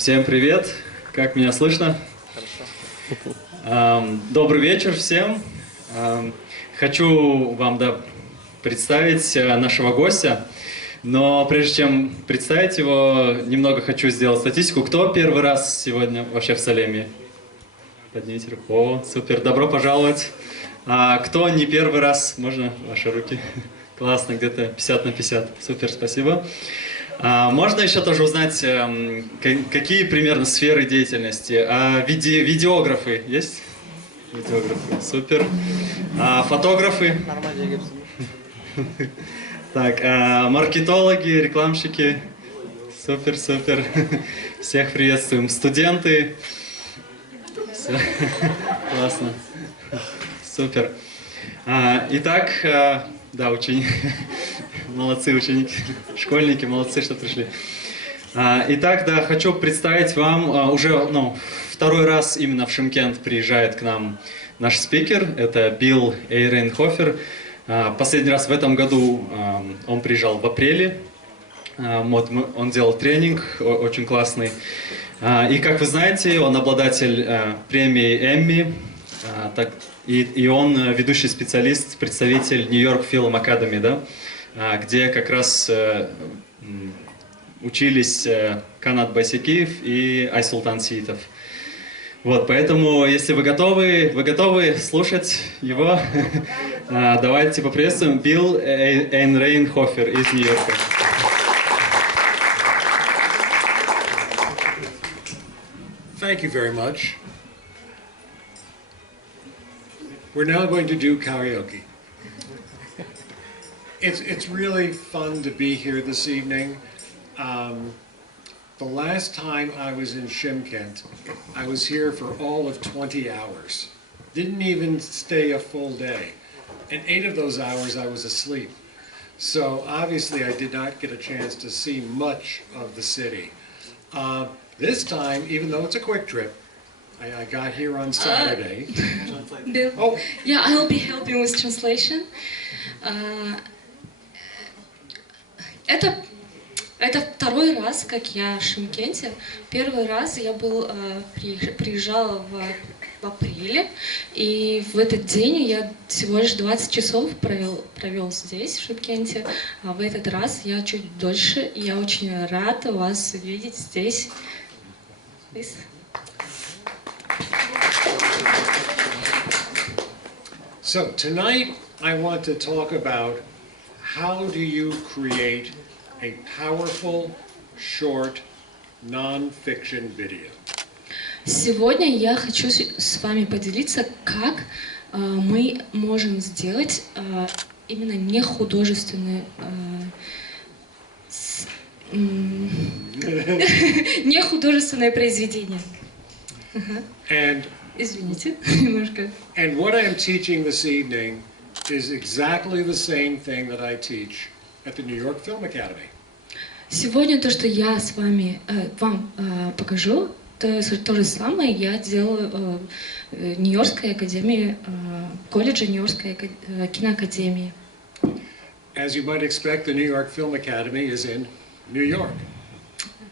Всем привет! Как меня слышно? Хорошо. Добрый вечер всем! Хочу вам представить нашего гостя, но прежде чем представить его, немного хочу сделать статистику. Кто первый раз сегодня вообще в Салеме? Поднимите руку. О, супер, добро пожаловать! Кто не первый раз? Можно ваши руки? Классно, где-то 50 на 50. Супер, спасибо. Можно еще тоже узнать, какие примерно сферы деятельности. Видеографы есть? Видеографы, супер. Фотографы? Так, маркетологи, рекламщики? Супер, супер. Всех приветствуем. Студенты? Классно. Супер. Итак, да, ученики. Молодцы ученики, школьники, молодцы, что пришли. Итак, да, хочу представить вам, уже второй раз именно в Шымкент приезжает к нам наш спикер, это Билл Einreinhofer. Последний раз в этом году он приезжал в апреле, он делал тренинг, очень классный. И, как вы знаете, он обладатель премии Эмми, и он ведущий специалист, представитель Нью Йорк Film Academy, да? Где как раз учились Канат Байсекиев и Айсултан Сиитов. Вот, поэтому, если вы готовы слушать его, давайте поприветствуем Билл Einreinhofer из Нью-Йорка. Thank you very much. We're now going to do karaoke. It's really fun to be here this evening. The last time I was in Shymkent, I was here for all of 20 hours. Didn't even stay a full day. And 8 of those hours I was asleep. So obviously I did not get a chance to see much of the city. This time, even though it's a quick trip, I got here on Saturday. Bill, Oh. yeah, I'll be helping with translation. Это второй раз, как я в Шымкенте. Первый раз я приезжала в апреле, и в этот день я всего лишь 20 часов провел здесь, в Шымкенте. А в этот раз я чуть дольше, и я очень рада вас видеть здесь. Please. So tonight I want to talk about how do you create a powerful, short, non-fiction video. Сегодня я хочу с вами поделиться, как мы можем сделать именно нехудожественное произведение. Извините, немножко. And what I am teaching this evening is exactly the same thing that I teach at the New York Film Academy. Сегодня то, что я с вами вам покажу, то же самое я делаю в Нью-Йоркской академии, колледже Нью-Йоркской киноакадемии. As you might expect, the New York Film Academy is in New York.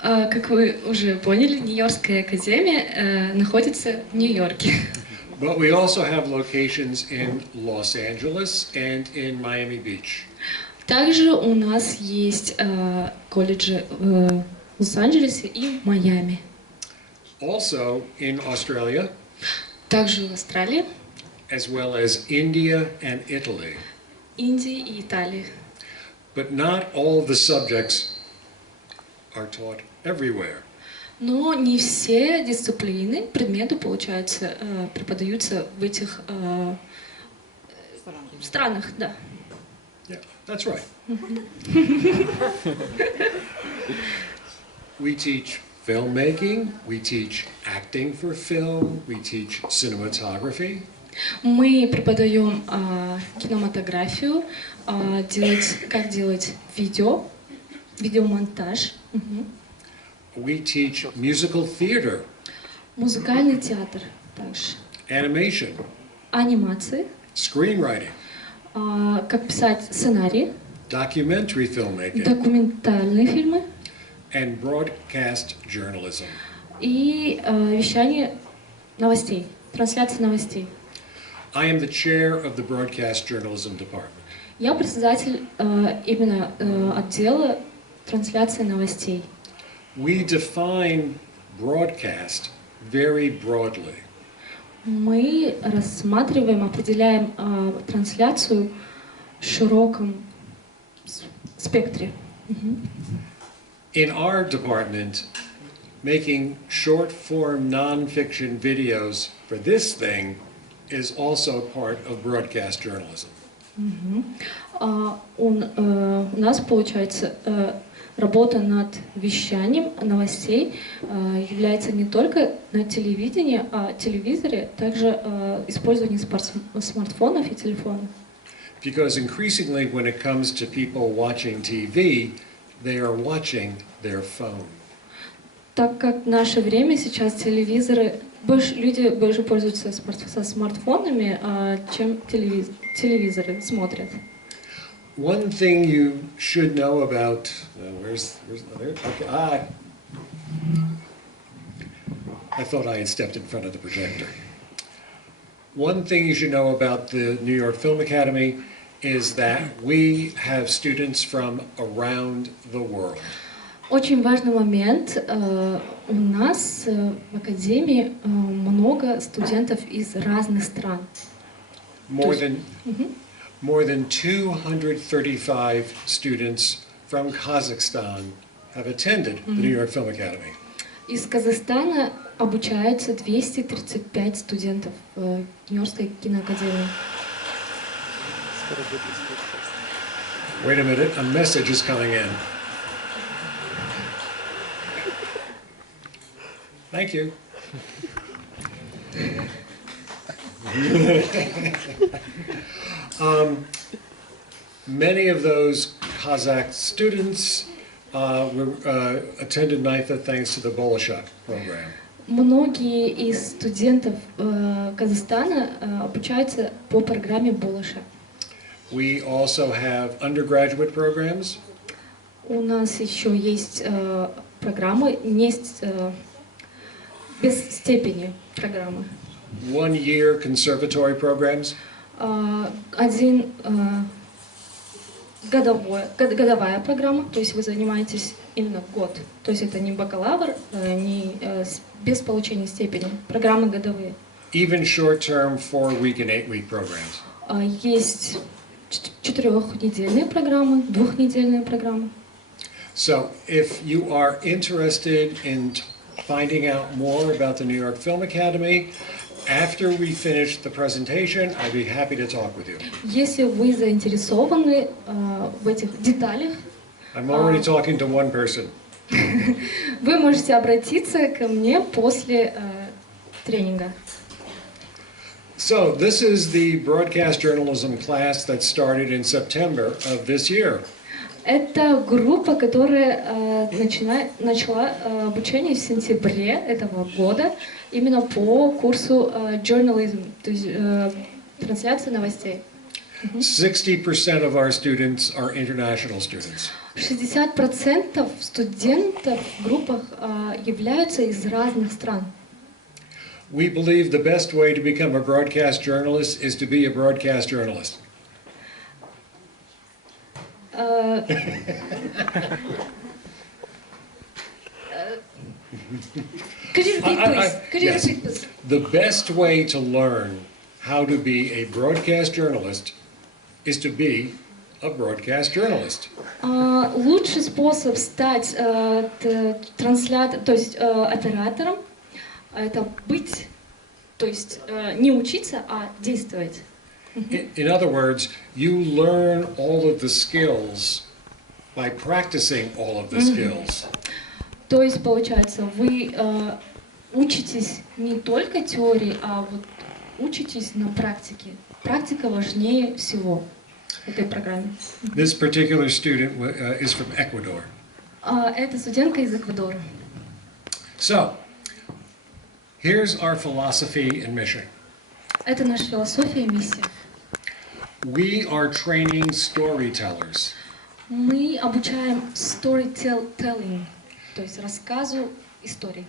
Как вы уже поняли, Нью-Йоркская академия находится в Нью-Йорке. But we also have locations in Los Angeles and in Miami Beach. Также у нас есть колледжи в Лос-Анджелесе и в Майами. Also in Australia. Также в Австралии. As well as India and Italy. Индии и Италии. But not all of the subjects are taught everywhere. Но не все дисциплины, предметы, получается, преподаются в этих странах, да. Yeah, that's right. We teach filmmaking, we teach acting for film, we teach cinematography. Мы преподаем кинематографию, как делать видеомонтаж. We teach musical theater. Музыкальный театр также. Animation. Анимации. Screenwriting. Как писать сценарий. Documentary filmmaking. Документальные фильмы. And broadcast journalism. и вещание новостей, трансляция новостей. I am the chair of the broadcast journalism department. Я председатель именно отдела трансляции новостей. We define broadcast very broadly. Мы рассматриваем, определяем трансляцию в широком спектре. In our department, making short-form non-fiction videos for this thing is also part of broadcast journalism. У нас, получается, работа над вещанием новостей является не только на телевидении, а телевизоре, также использование смартфонов и телефонов. Because increasingly when it comes to people watching TV, they are watching their phone. Так как в наше время сейчас телевизоры, люди больше пользуются со смартфонами, чем телевизоры смотрят. One thing you should know about, I thought I had stepped in front of the projector. One thing you should know about the New York Film Academy is that we have students from around the world. Очень важный момент. У нас в Академии много студентов из разных стран. More than 235 students from Kazakhstan have attended the New York Film Academy. Из Казахстана обучаются 235 студентов в Нью-Йоркской киноакадемии. Wait a minute, a message is coming in. Thank you. Many of those Kazakh students attended NYFA thanks to the Bolshak program. Многие из студентов Казахстана обучаются по программе Болоша. We also have undergraduate programs. У нас еще есть программы, есть без степени программы. 1-year conservatory programs. Один годовая программа, то есть вы занимаетесь именно год. То есть это не бакалавр, не без получения степени. Программы годовые. Even short-term 4-week and 8-week programs. Есть 4-недельные программы, 2-недельные программы. So, if you are interested in finding out more about the New York Film Academy, after we finish the presentation, I'd be happy to talk with you. Если вы заинтересованы в этих деталях, I'm already talking to one person. вы можете обратиться ко мне после тренинга. So, this is the broadcast journalism class that started in September of this year. Это группа, которая начала обучение в сентябре этого года именно по курсу journalism, то есть трансляция новостей. 60% of our students are international students. 60% студентов в группах являются из разных стран. We believe the best way to become a broadcast journalist is to be a broadcast journalist. Could you repeat, please? Could you repeat, please? The best way to learn how to be a broadcast journalist is to be a broadcast journalist. Лучший способ стать транслятором, то есть оператором, это быть, то есть не учиться, а действовать. In other words, you learn all of the skills by practicing all of the skills. То есть, получается, вы учитесь не только теории, а вот учитесь на практике. Практика важнее всего в этой программе. This particular student is from Ecuador. Это студентка из Эквадора. So, here's our philosophy and mission. Это наша философия и миссия. We are training storytellers. Мы обучаем storytelling, то есть рассказу историй.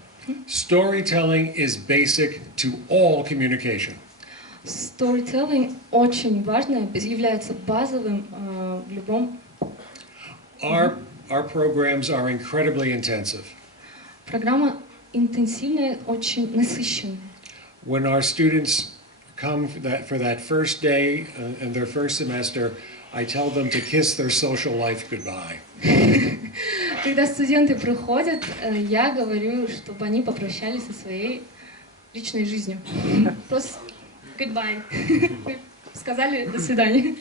Storytelling is basic to all communication. Storytelling очень важно, является базовым в любом. Our programs are incredibly intensive. Программа интенсивная, очень насыщенная. When our students come for that first day and their first semester, I tell them to kiss their social life goodbye. Когда студенты приходят, я говорю, чтобы они попрощались со своей личной жизнью. Просто goodbye. Сказали до свидания.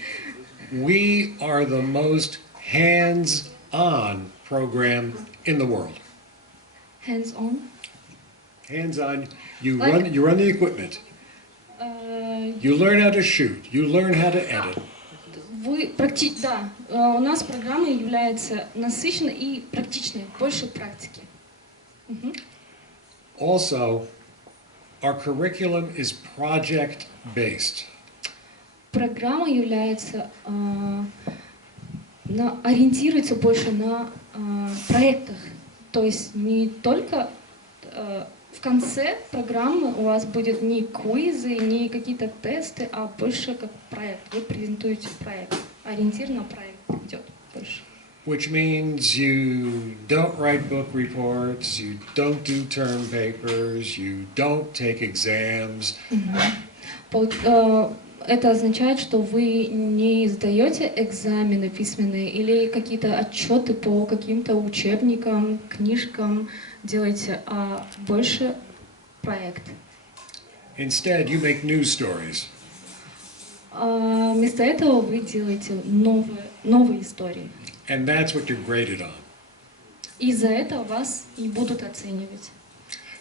We are the most hands-on program in the world. Hands-on? Hands-on. You run the equipment. You learn how to shoot. You learn how to edit. Да, у нас программа является насыщенной и практичной, больше практики. Also, our curriculum is project-based. Программа является, ориентируется больше на проектах, то есть не только в конце программы у вас будет не квизы, не какие-то тесты, а больше как проект. Вы презентуете проект. Ориентир на проект идет больше. Which means you don't write book reports, you don't do term papers, you don't take exams. Это означает, что вы не сдаете экзамены письменные или какие-то отчеты по каким-то учебникам, книжкам делаете, а больше проект. Instead, you make news stories. Вместо этого вы делаете новые истории. And that's what you're graded on. И за это вас и будут оценивать.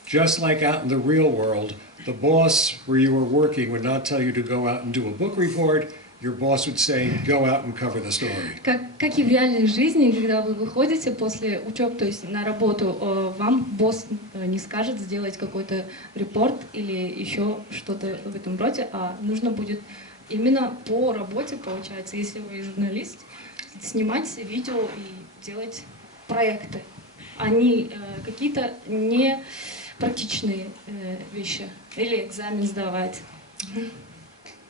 Just like out in the real world, the boss where you were working would not tell you to go out and do a book report. Your boss would say, go out and cover the story. Как и в реальной жизни, когда вы выходите после учебы, то есть на работу, вам босс не скажет сделать какой-то репорт или еще что-то в этом роде, а нужно будет именно по работе, получается, если вы журналист, снимать видео и делать проекты, а не какие-то не практичные вещи или экзамен сдавать.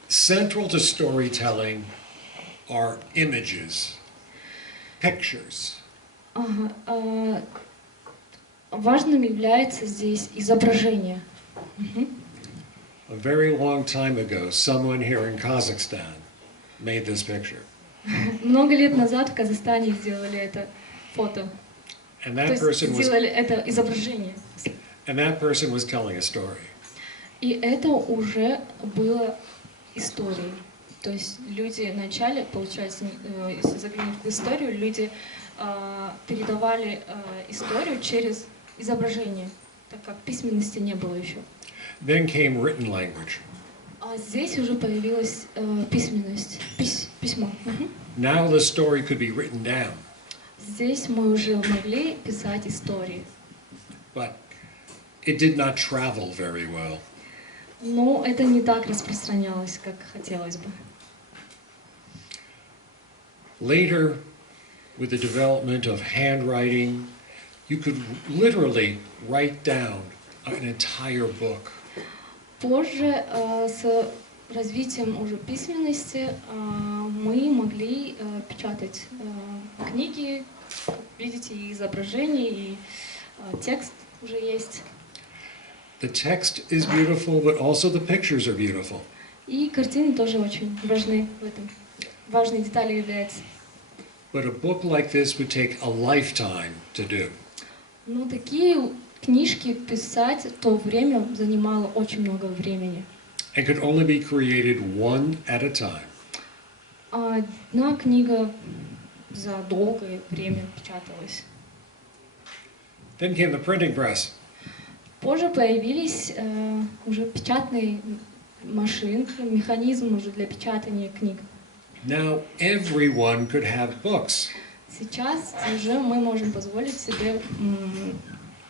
Central to storytelling are images, pictures. Важным является здесь изображение. A very long time ago, someone here in Kazakhstan made this picture. Много лет назад в Казахстане сделали это фото. And that person was, сделали это изображение. and that person was telling a story. И это уже было историей. То есть люди вначале, получается, если заглянуть в историю, люди передавали историю через изображение, так как письменности не было еще. Then came written language. А здесь уже появилась письменность, письмо. Now the story could be written down. Здесь мы уже могли писать истории. But it did not travel very well. Но это не так распространялось, как хотелось бы. Later, with the development of handwriting, you could literally write down an entire book. Позже, с развитием уже письменности, мы могли печатать книги, видите, и изображения, и текст уже есть. The text is beautiful, but also the pictures are beautiful. И картины тоже очень важны в этом. Важной деталью является. But a book like this would take a lifetime to do. Ну, такие книжки писать в то время занимало очень много времени. And could only be created one at a time. Одна книга за долгое время печаталась. Then came the printing press. Позже появились уже печатные машинки, механизм уже для печатания книг. Now everyone could have books. Сейчас уже мы можем позволить себе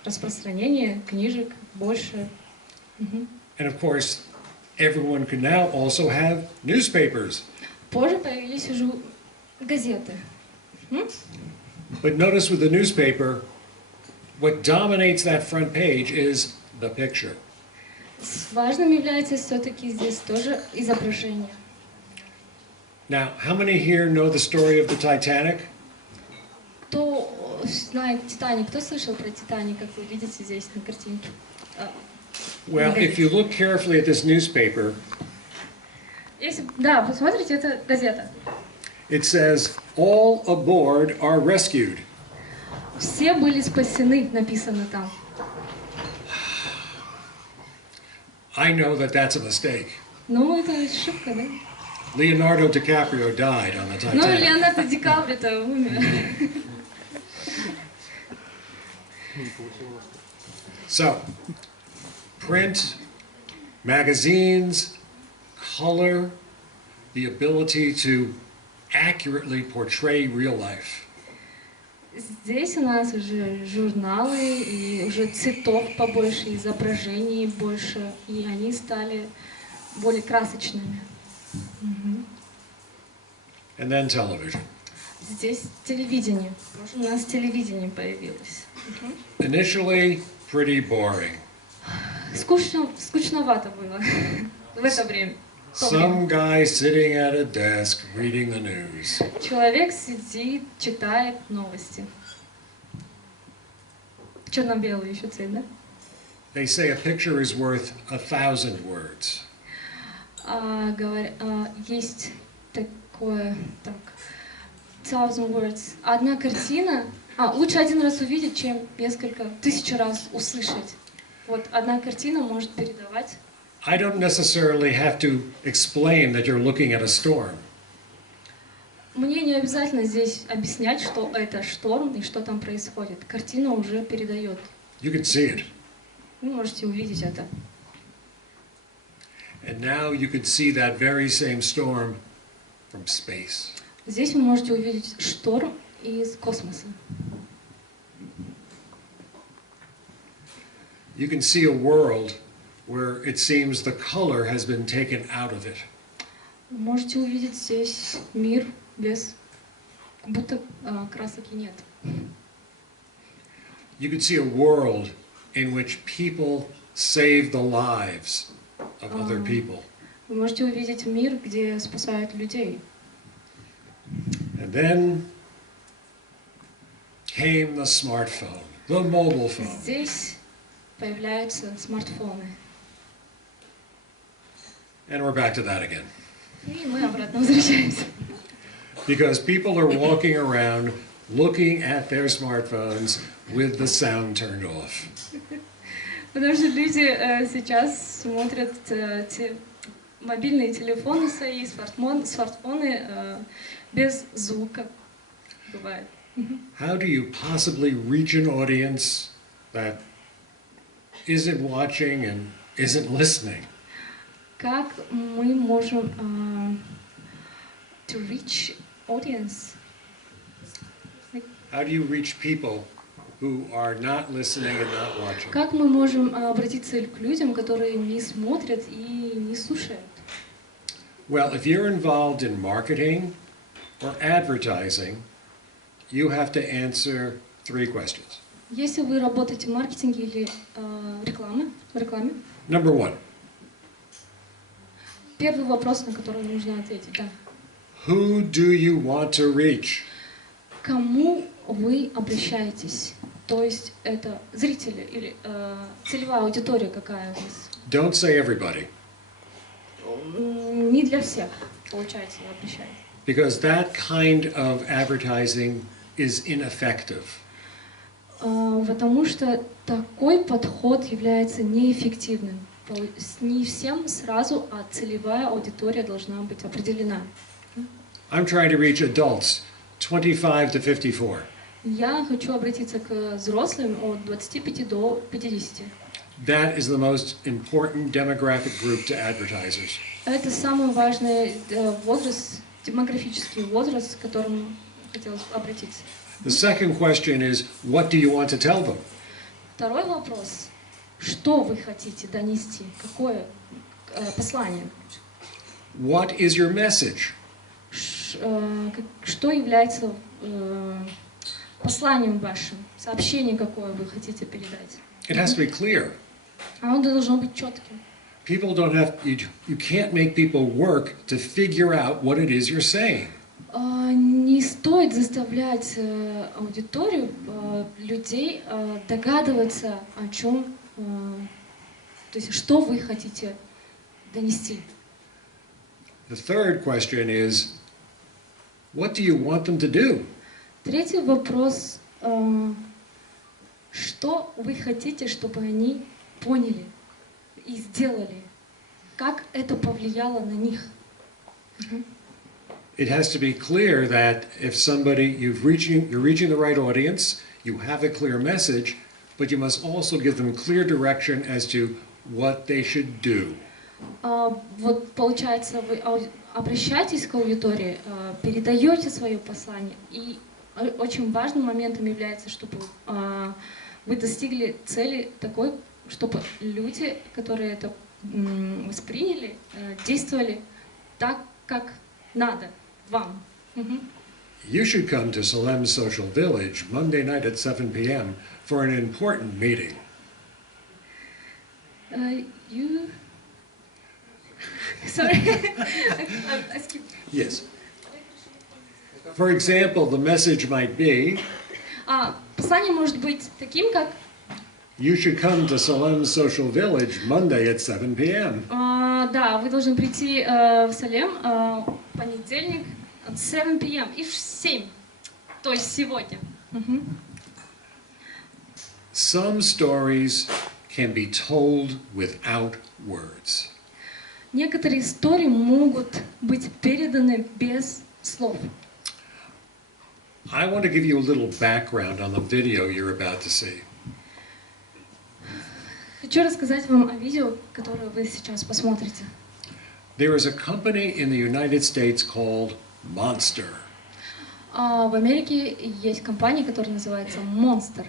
распространение книжек больше. And of course, everyone could now also have newspapers. Позже появились уже газеты. But notice with the newspaper, what dominates that front page is the picture. Важным является все-таки здесь тоже изображение. Now, how many here know the story of the Titanic? Кто знает Титаник? Кто слышал про Титаник, как вы видите здесь на картинке? Well, if you look carefully at this newspaper, Да, посмотрите, это газета. it says, all aboard are rescued. Все были спасены, написано там. I know that that's a mistake. Ну, это ошибка, да? Leonardo DiCaprio died on the Ну, Titanic. Леонардо Ди Каприо-то умер. So, print, magazines, color, the ability to accurately portray real life. Здесь у нас уже журналы, и уже цветов побольше, изображений больше, и они стали более красочными. And then television. Здесь телевидение. У нас телевидение появилось. Initially, pretty boring. Скучновато было в это время. Some guy sitting at a desk reading the news. Человек сидит, читает новости. Черно-белый еще цвет, да? They say a picture is worth 1,000 words. Есть такое, так, 1000 words. Одна картина, лучше один раз увидеть, чем несколько тысяч раз услышать. Вот одна картина может передавать. I don't necessarily have to explain that you're looking at a storm. Мне не обязательно здесь объяснять, что это шторм и что там происходит. Картина уже передает. You can see it. Вы можете увидеть это. And now you can see that very same storm from space. Здесь вы можете увидеть шторм из космоса. You can see a world where it seems the color has been taken out of it. Вы можете увидеть здесь мир без, как будто красок и нет. You can see a world in which people save the lives of other people. Вы можете увидеть мир, где спасают людей. And then came the smartphone, the mobile phone. Здесь появляются смартфоны. And we're back to that again. И мы обратно возвращаемся. Because people are walking around looking at their smartphones with the sound turned off. Потому что люди сейчас смотрят мобильные телефоны свои, смартфоны без звука. Бывает. How do you possibly reach an audience that isn't watching and isn't listening? Как мы можем to reach audience? How do you reach people who are not listening and not watching? Как мы можем обратиться к людям, которые не смотрят и не слушают? Well, if you're involved in marketing or advertising, you have to answer 3 questions. Если вы работаете в маркетинге или рекламе, Number 1, первый вопрос, на который нужно ответить, да. who do you want to reach? Кому вы обращаетесь? То есть это зрители или целевая аудитория какая у вас? Don't say everybody, Не для всех, получается, вы обращаетесь. because that kind of advertising is ineffective. Потому что такой подход является неэффективным. Не всем сразу, а целевая аудитория должна быть определена. I'm trying to reach adults 25 to 54. Я хочу обратиться к взрослым от 25 до 50. That is the most important demographic group to advertisers. Это самый важный возраст, демографический возраст, к которому хотелось обратиться. The second question is, what do you want to tell them? Второй вопрос. Что вы хотите донести? Какое послание? What is your message? Что является посланием вашим, сообщение, какое вы хотите передать. It has to be clear. А оно должно быть четким. People don't have, you can't make people work to figure out what it is you're saying. Не стоит заставлять аудиторию, людей догадываться, о чем, то есть что вы хотите донести. The third question is, what do you want them to do? Третий вопрос, что вы хотите, чтобы они поняли и сделали? Как это повлияло на них? It has to be clear that if somebody, you're reaching the right audience, you have a clear message, but you must also give them clear direction as to what they should do. Вот получается, вы обращаетесь к аудитории, передаете свое послание, и очень важным моментом является, чтобы вы достигли цели такой, чтобы люди, которые это восприняли, действовали так, как надо вам. You should come to Salem's Social Village Monday night at 7 p.m. for an important meeting. Sorry, I skipped. Yes. For example, the message might be, Послание может быть таким, как you should come to Salem's Social Village Monday at 7 p.m. Да, вы должны прийти в Салем в понедельник от 7 p.m. и в 7, то есть сегодня. Some stories can be told without words. Некоторые истории могут быть переданы без слов. I want to give you a little background on the video you're about to see. Хочу рассказать вам о видео, которое вы сейчас посмотрите. There is a company in the United States called Monster. В Америке есть компания, которая называется Monster.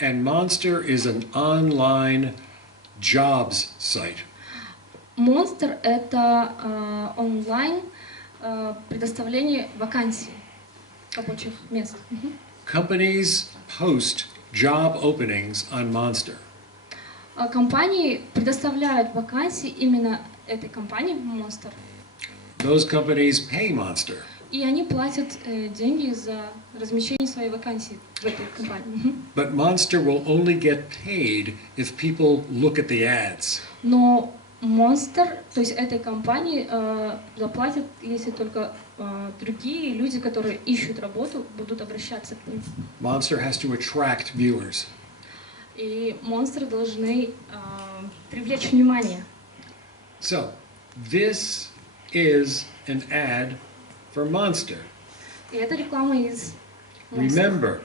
And Monster is an online jobs site. Monster — это онлайн предоставление вакансий, рабочих мест. Companies post job openings on Monster. Компании предоставляют вакансии именно этой компании Monster. Those companies pay Monster. И они платят деньги за размещение своей вакансии в этой компании. But Monster will only get paid if people look at the ads. Но Monster, то есть этой компании, заплатят, если только другие люди, которые ищут работу, будут обращаться к ним. Monster has to attract viewers. И монстры должны привлечь внимание. So, this is an ad for Monster. И это реклама из Monster.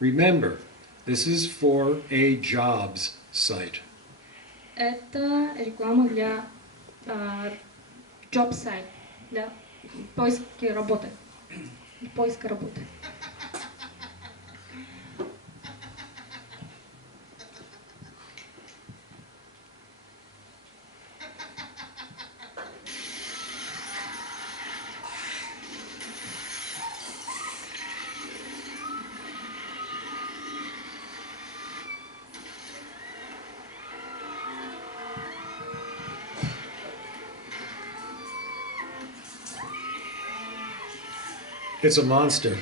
Remember, this is for a jobs site. Это реклама для job site, для поиска работы. Поиска работы. It's a monster.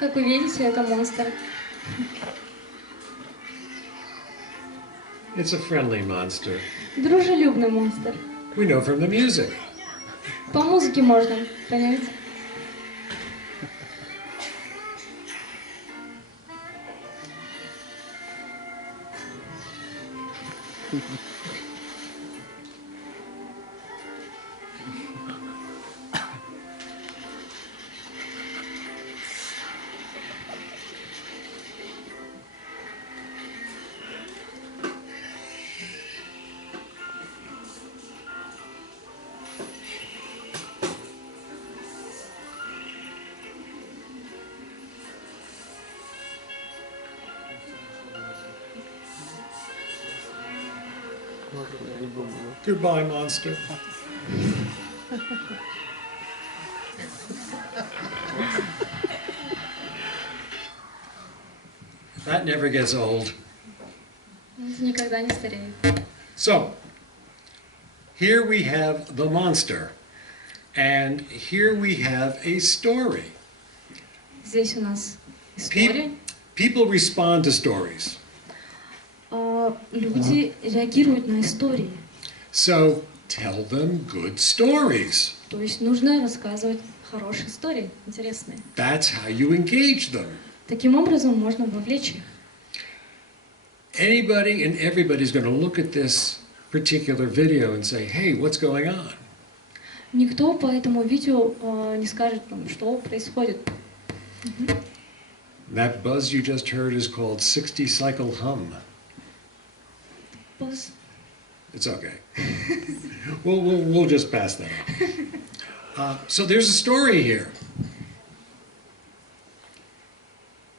Как вы видите, это монстр. It's a friendly monster. Дружелюбный монстр. We know from the music. По музыке можно понять. Goodbye, monster. That never gets old. Это никогда не стареет. So, here we have the monster, and here we have a story. Здесь у нас история. People respond to stories. Люди реагируют на истории. So, tell them good stories. То есть нужно рассказывать хорошие истории, интересные. That's how you engage them. Таким образом можно вовлечь их. Anybody and everybody's going to look at this particular video and say, hey, what's going on? Никто по этому видео не скажет, что происходит. That buzz you just heard is called 60 cycle hum. Buzz. It's okay. We'll just pass that on. So there's a story here.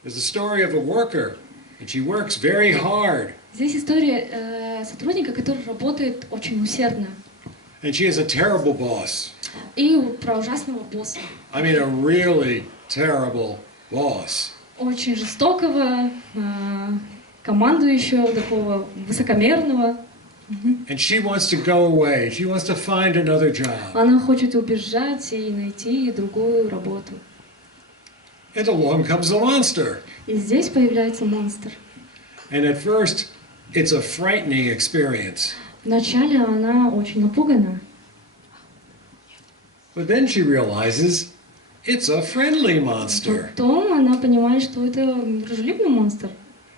There's a story of a worker, and she works very hard. Здесь история сотрудника, который работает очень усердно. And she has a terrible boss. И про ужасного босса. I mean, a really terrible boss. Очень жестокого, командующего, такого высокомерного. And she wants to go away. She wants to find another job. Она хочет убежать и найти другую работу. And along comes the monster. И здесь появляется монстр. And at first, it's a frightening experience. Вначале она очень напугана. But then she realizes it's a friendly monster. Потом она понимает, что это дружелюбный монстр.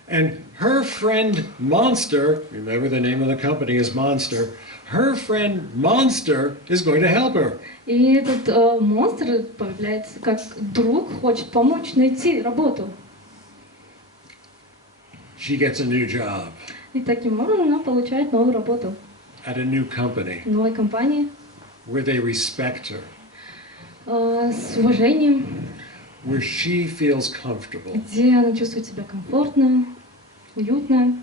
And her friend Monster, remember the name of the company is Monster, her friend Monster is going to help her. И этот монстр появляется как друг, хочет помочь найти работу. She gets a new job И таким образом она получает новую работу at a new company в новой компании where they respect her, с уважением, where she feels comfortable. где она чувствует себя комфортно, уютно.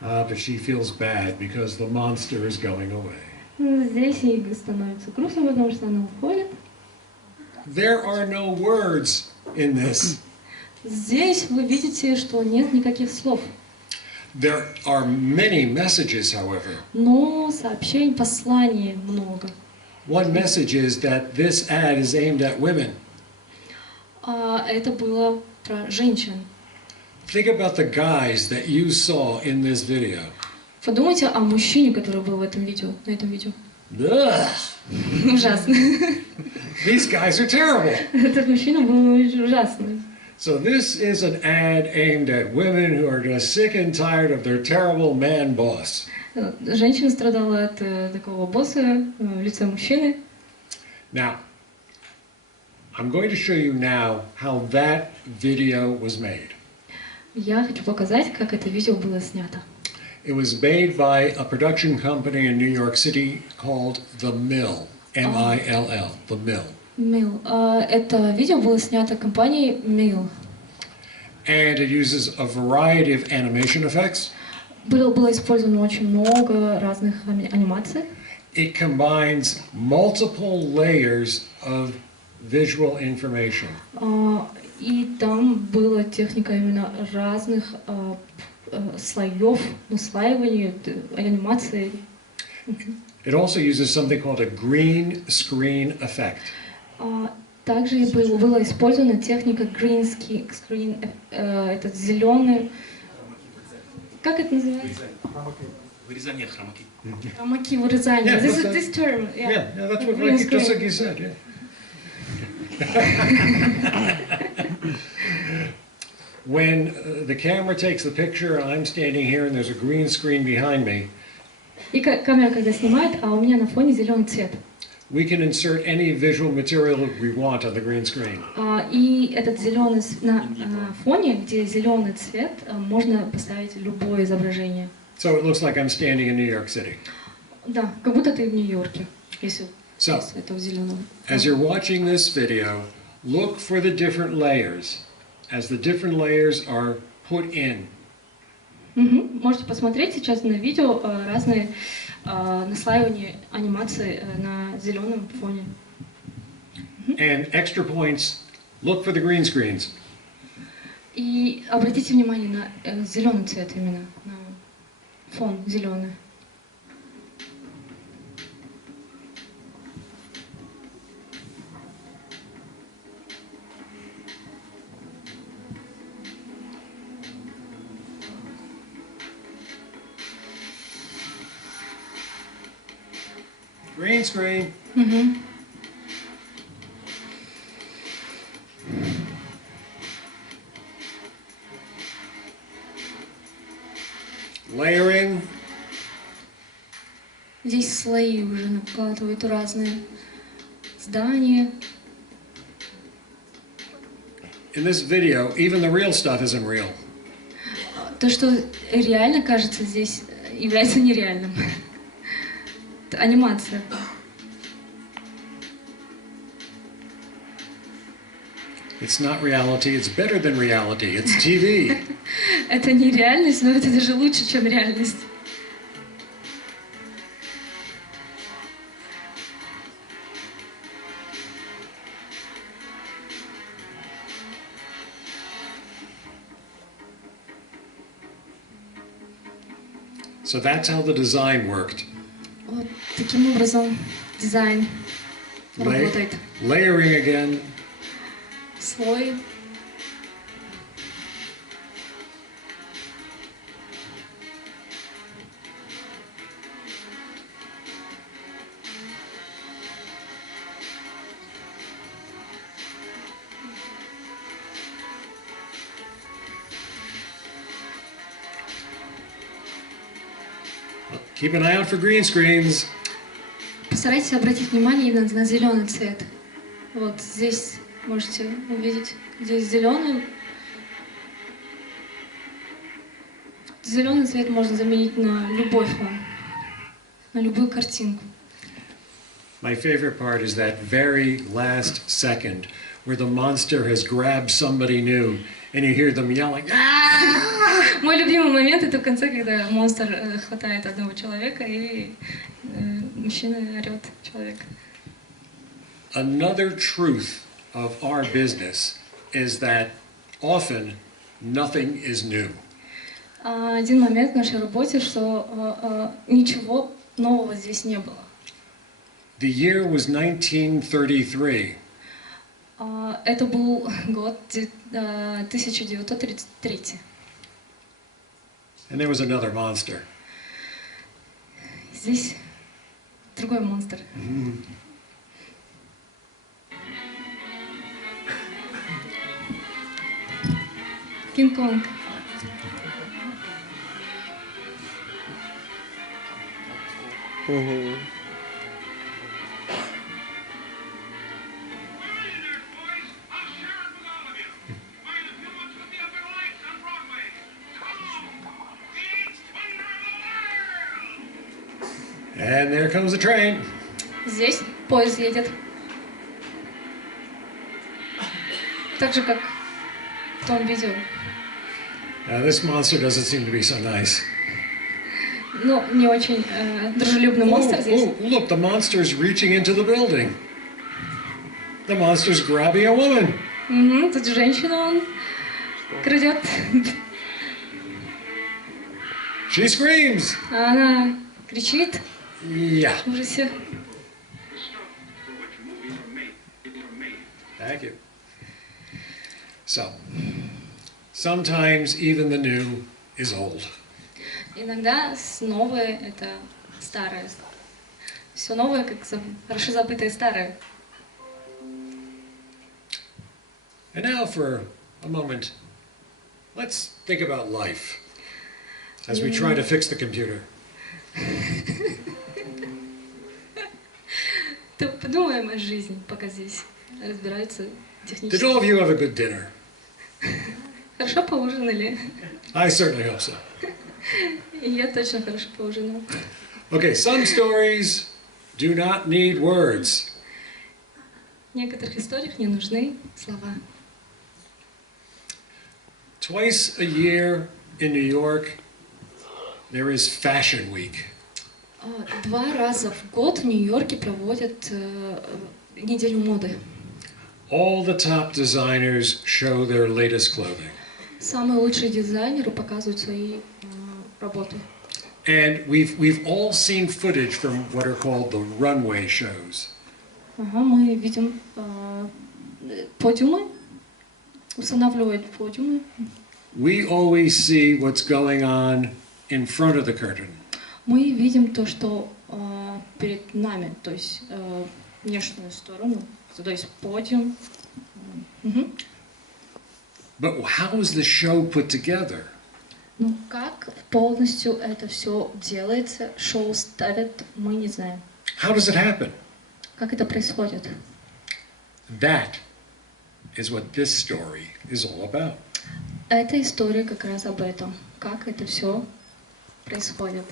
But she feels bad because the monster is going away. Здесь ей становится грустно, потому что она уходит. There are no words in this. Здесь вы видите, что нет никаких слов. There are many messages, however. Но сообщений, посланий много. One message is that this ad is aimed at women. Это было про женщин. Think about the guys that you saw in this video. Подумайте о мужчине, который был в этом видео, на этом видео. Ugh. Ужасно. These guys are terrible. Этот мужчина был очень ужасный. So this is an ad aimed at women who are just sick and tired of their terrible man boss. Женщина страдала от такого босса в лице мужчины. Now, I'm going to show you now how that video was made. Я хочу показать, как это видео было снято. It was made by a production company in New York City called The Mill, M-I-L-L, The Mill. Mill. Это видео было снято компанией Mill. And it uses a variety of animation effects. Было использовано очень много разных анимаций. It combines multiple layers of visual information. И там была техника именно разных слоев, наслаивания, анимации. It also uses something called a green screen effect. Также была использована техника green screen, этот зеленый. Как это называется? Вырезание хромаки. Хромаки, вырезание. This term. Yeah, that's what, like, just like you said, yeah. When the camera takes the picture, I'm standing here and there's a green screen behind me. И камера, когда снимает, а у меня на фоне зеленый цвет. We can insert any visual material we want on the green screen. И этот зеленый на фоне, где зеленый цвет, можно поставить любое изображение. So it looks like I'm standing in New York City. Да, как будто ты в Нью-Йорке, если это в зеленом. As you're watching this video, look for the different layers. As the different layers are put in. Можете посмотреть сейчас на видео разные наслаивания анимации на зеленом фоне. And extra points, look for the green screens. И обратите внимание на зеленый цвет именно, на фон зеленый. Green screen. Layering. Здесь слои уже накладывают разные здания. In this video, even the real stuff isn't real. То, что реально кажется здесь, является нереальным. Это анимация. It's not reality, it's better than reality, it's TV. Это не реальность, но это даже лучше, чем реальность. So that's how the design worked. Вот таким образом дизайн работает. Layering again. Слой. Keep an eye out for green screens. Постарайтесь обратить внимание именно на зеленый цвет. Вот здесь можете увидеть, здесь зеленый. Зеленый цвет можно заменить на любой фон, на любую картинку. My favorite part is that very last second where the monster has grabbed somebody new and you hear them yelling. Мой любимый момент это в конце, когда монстр хватает одного человека и мужчина орет человека. Another truth of our business is that often nothing is new. Один момент в нашей работе, что ничего нового здесь не было. The year was 1933. Это был год 1933. And there was another monster. Здесь другой монстр. Кинг-Конг. And there comes the train. Здесь поезд едет. Так же, как в том видео. This monster doesn't seem to be so nice. Ну, не очень дружелюбный монстр здесь. Oh, look, the monster's reaching into the building. The monster's grabbing a woman. Тут женщина, он крадет. She screams. Она кричит Yeah. в ужасе. Thank you. So, sometimes even the new is old. Иногда новое — это старое. Все новое, как хорошо забытое старое. And now for a moment, let's think about life as we try to fix the computer. То подумаем о жизни, пока здесь разбираются Did технически. all of you have a good dinner? Хорошо поужинали. I certainly hope so. И я точно хорошо поужинала. Okay, some stories do not need words. В некоторых историях не нужны слова. Twice a year in New York, there is Fashion Week. 2 раза в год в Нью-Йорке проводят неделю моды. All the top designers show their latest clothing. Самые лучшие дизайнеры показывают свои работы. And we've all seen footage from what are called the runway shows. Ага, мы видим подиумы, устанавливают подиумы. We always see what's going on in front of the curtain. Мы видим то, что перед нами, то есть внешнюю сторону, то есть подиум. But how is the show put together? Ну как полностью это все делается, шоу ставят, мы не знаем. How does it happen? Как это происходит? That is what this story is all about. Эта история как раз об этом, как это все происходит.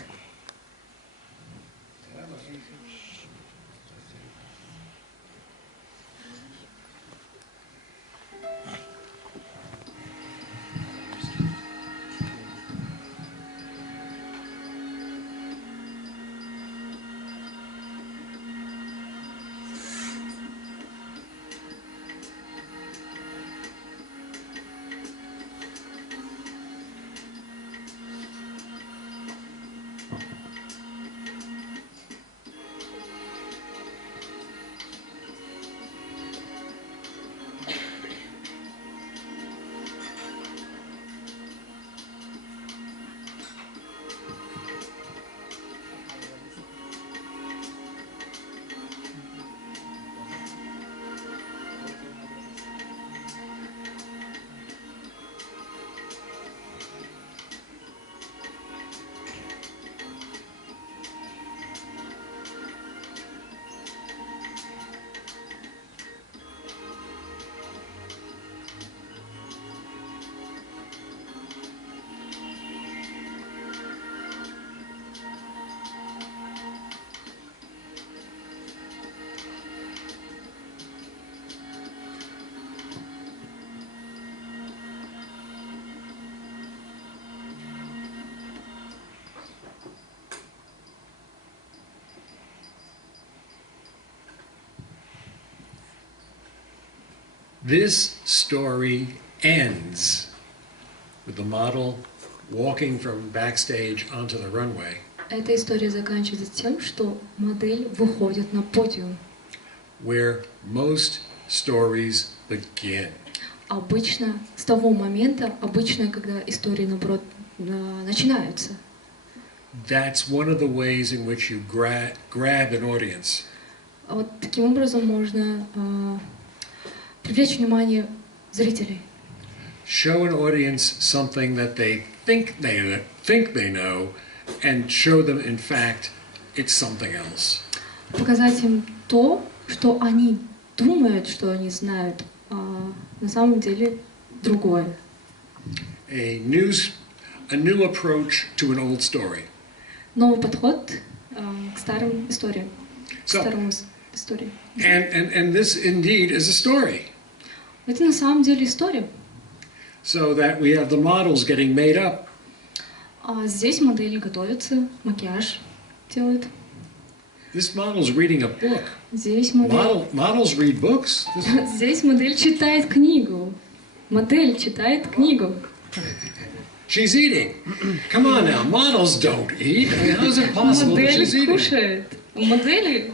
This story ends with the model walking from backstage onto the runway. Эта история заканчивается тем, что модель выходит на подиум. Where most stories begin. Обычно, с того момента, обычно, когда истории, наоборот, начинаются. That's one of the ways in which you grab an audience. Вот таким образом можно привлечь внимание зрителей. Show an audience something that they think they know, and show them, in fact, it's something else. Показать им то, что они думают, что они знают, а на самом деле другое. A new approach to an old story. Новый подход к старым историям. Старым историям. And this indeed is a story. Это на самом деле история. So that we have the models getting made up. А здесь модели готовятся, макияж делают. This model's reading a book. Здесь модель... Models read books. Здесь модель читает книгу. Модель читает книгу. She's eating. Come on now, models don't eat. I mean, how is it possible that she's Модель eating? кушает. Модели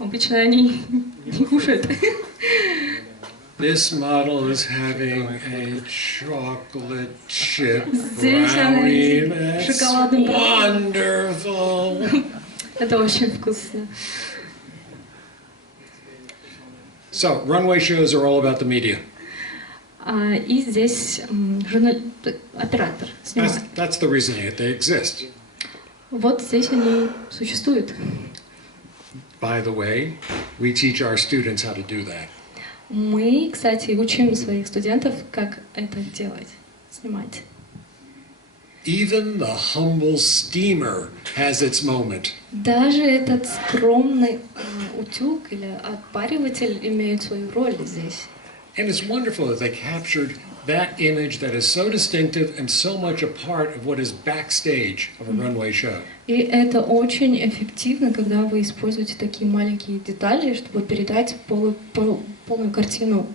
обычно они не кушают. This model is having a chocolate chip Здесь она brownie. That's шоколадный брауни. wonderful. Это очень вкусно. So, runway shows are all about the media. И здесь оператор снимает. That's the reason they exist. Вот здесь они существуют. By the way, we teach our students how to do that. Мы, кстати, учим своих студентов, как это делать, снимать. Even the humble steamer has its moment. Даже этот скромный утюг или отпариватель имеет свою роль здесь. And it's wonderful that they captured that image that is so distinctive and so much a part of what is backstage of a runway show. И это очень эффективно, когда вы используете такие маленькие детали, чтобы передать полную картину,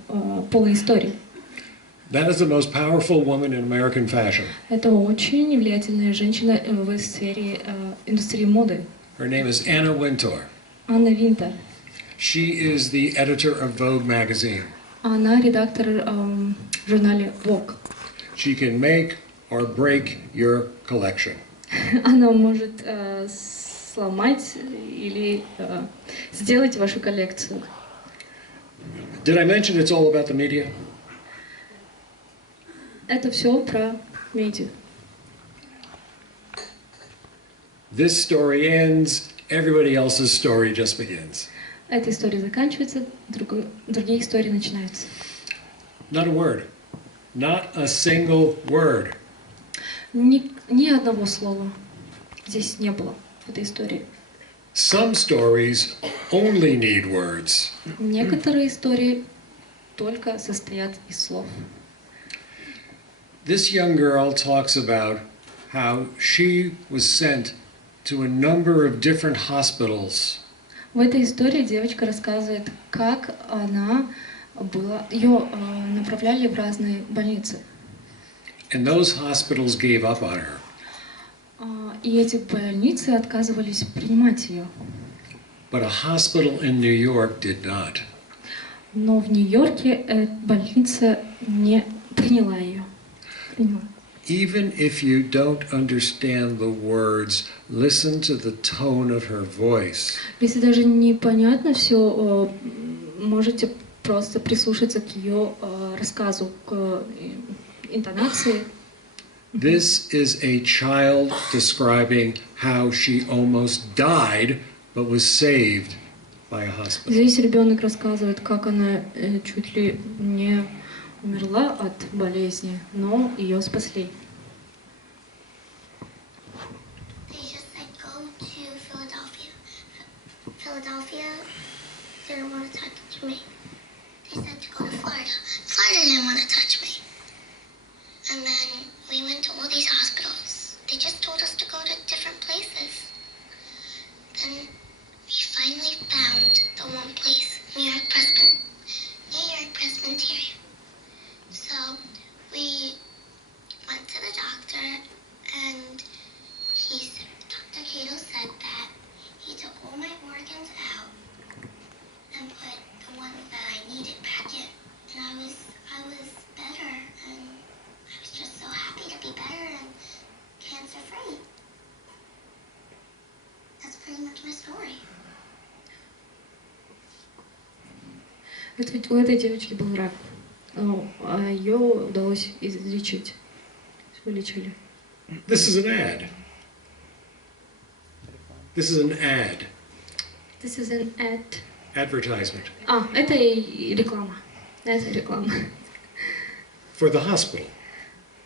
полной истории. That is the most powerful woman in American fashion. Это очень влиятельная женщина в сфере индустрии моды. Her name is Anna Wintour. Анна Винтер. She is the editor of Vogue magazine. Она редактор в журнале Vogue. She can make or break your collection. Она может сломать или сделать вашу коллекцию. Did I mention it's all about the media? Это все про медиа. This story ends, everybody else's story just begins. Эта история заканчивается, другие истории начинаются. Not a word. Not a single word. Ни одного слова здесь не было в этой истории. Some stories only need words. Некоторые истории только состоят из слов. This young girl talks about how she was sent to a number of different hospitals. В этой истории девочка рассказывает, как ее направляли в разные больницы. And those hospitals gave up on her. И эти больницы отказывались принимать ее. But a hospital in New York did not. Но в Нью-Йорке больница не приняла ее. Even if you don't understand the words, listen to the tone of her voice. Если даже непонятно все, можете просто прислушаться к ее рассказу, к интонации. This is a child describing how she almost died, but was saved by a hospital. Здесь ребенок рассказывает, как она чуть ли не умерла от болезни, но ее спасли. Philadelphia didn't want to touch me. They said to go to Florida. Florida didn't want to touch me. And then we went to all these hospitals. They just told us to go to different places. Then we finally found the one place, New York Presbyterian. So we went to the doctor, and Dr. Cato said that he took all my organs out and put the ones that I needed back in. And I was better, and I was just so happy to be better and cancer-free. That's pretty much my story. У этой девочки был рак, а ее удалось излечить. Вылечили. This is an ad. This is an ad. This is an ad. Advertisement. Это реклама. Это реклама. For the hospital.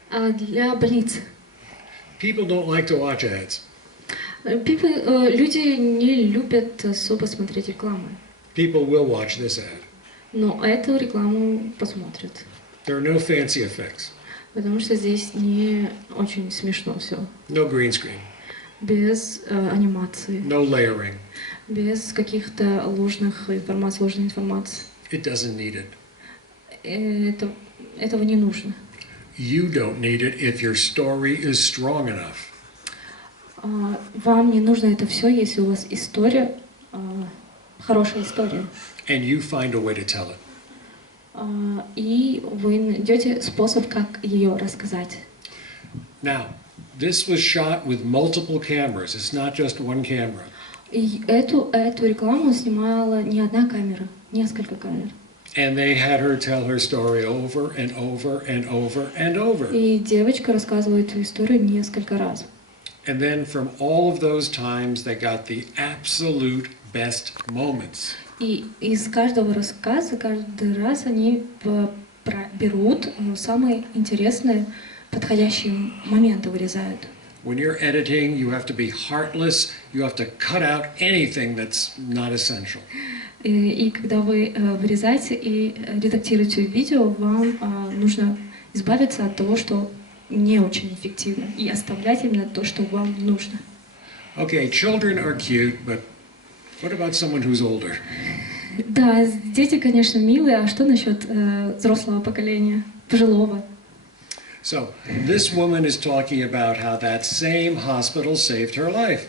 Для больницы. People don't like to watch ads. Люди не любят особо смотреть рекламы. People will watch this ad. Но эту рекламу посмотрят. There are no fancy effects. Потому что здесь не очень смешно все. No green screen. Без анимации. No layering. Без каких-то ложной информации. It doesn't need it. Этого не нужно. You don't need it if your story is strong enough. Вам не нужно это все, если у вас история, хорошая история. And you find a way to tell it. И вы найдете способ, как ее рассказать. Now, this was shot with multiple cameras. It's not just one camera. И эту рекламу снимала не одна камера, несколько камер. And they had her tell her story over and over and over and over. И девочка рассказывает эту историю несколько раз. And then from all of those times, they got the absolute best moments. И из каждого рассказа, каждый раз они берут самые интересные, подходящие моменты, вырезают. When you're editing, you have to be heartless. You have to cut out anything that's not essential. И когда вы вырезаете и редактируете видео, вам нужно избавиться от того, что не очень эффективно, и оставлять именно то, что вам нужно. Okay, children are cute, but what about someone who's older? Да, дети, конечно, милые, а что насчет взрослого поколения, пожилого? So, this woman is talking about how that same hospital saved her life.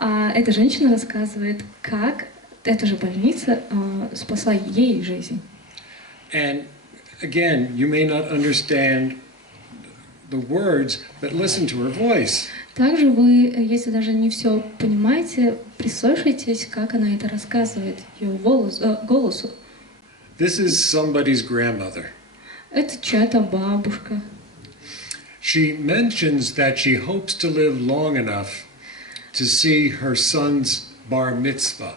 Эта женщина рассказывает, как эта же больница спасла ей жизнь. And again, you may not understand the words, but listen to her voice. Также вы, если даже не все понимаете, прислушайтесь, как она это рассказывает, ее голосу. This is somebody's grandmother. Это чья-то бабушка. She mentions that she hopes to live long enough to see her son's bar mitzvah.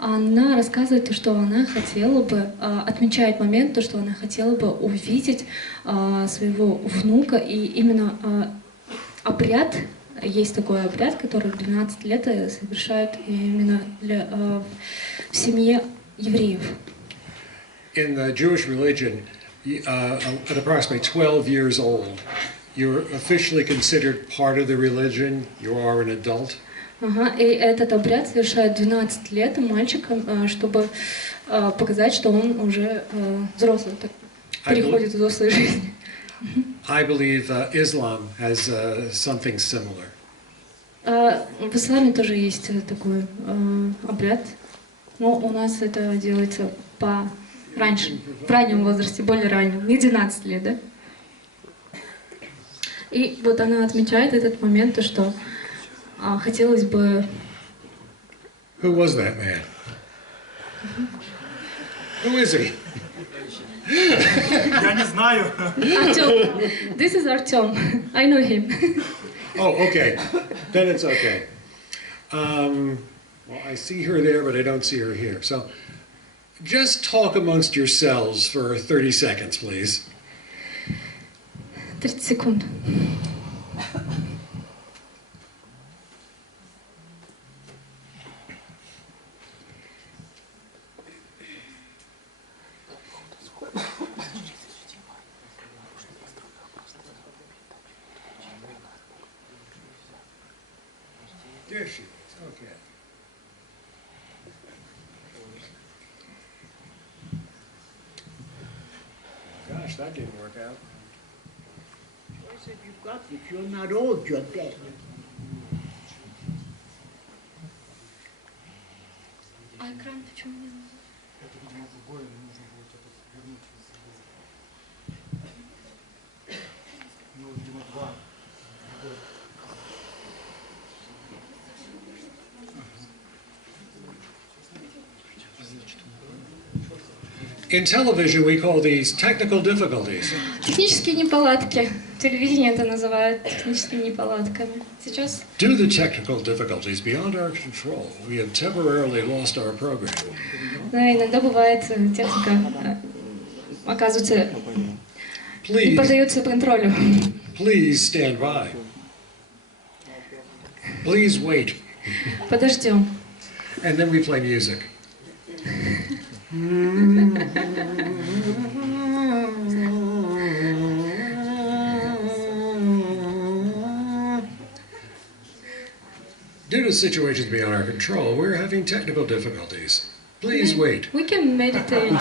Она рассказывает, что она хотела бы, отмечает момент, то, что она хотела бы увидеть своего внука, и именно обряд, есть такой обряд, который в 12 лет совершают именно в семье евреев. In the Jewish religion, at approximately 12 years old, you're officially considered part of the religion, you are an adult. И этот обряд совершает 12 лет мальчикам, чтобы показать, что он уже взрослый, переходит в взрослую жизнь. I believe Islam has something similar. В исламе тоже есть такой обряд, но у нас это делается раньше, в раннем возрасте, более раннем, не 12 лет, да? И вот она отмечает этот момент, то, что хотелось бы... Who was that man? Who is he? Я не знаю. Артем. This is Артем. I know him. Oh, okay. Then it's okay. Well, I see her there, but I don't see her here. So just talk amongst yourselves for 30 seconds, please. 30 секунд. There she is. Okay. Gosh, that didn't work out. Choice have you got? If you're not old, you're dead. А экран почему не надо? In television, we call these technical difficulties. Технические неполадки. Телевидение это называют техническими неполадками. Сейчас... Due to the technical difficulties beyond our control, we have temporarily lost our program. Да, иногда бывает техника оказывается не поддается контролю. Please stand by. Please wait. Подождем. And then we play music. Due to situations beyond our control, we're having technical difficulties. Please wait. We can meditate.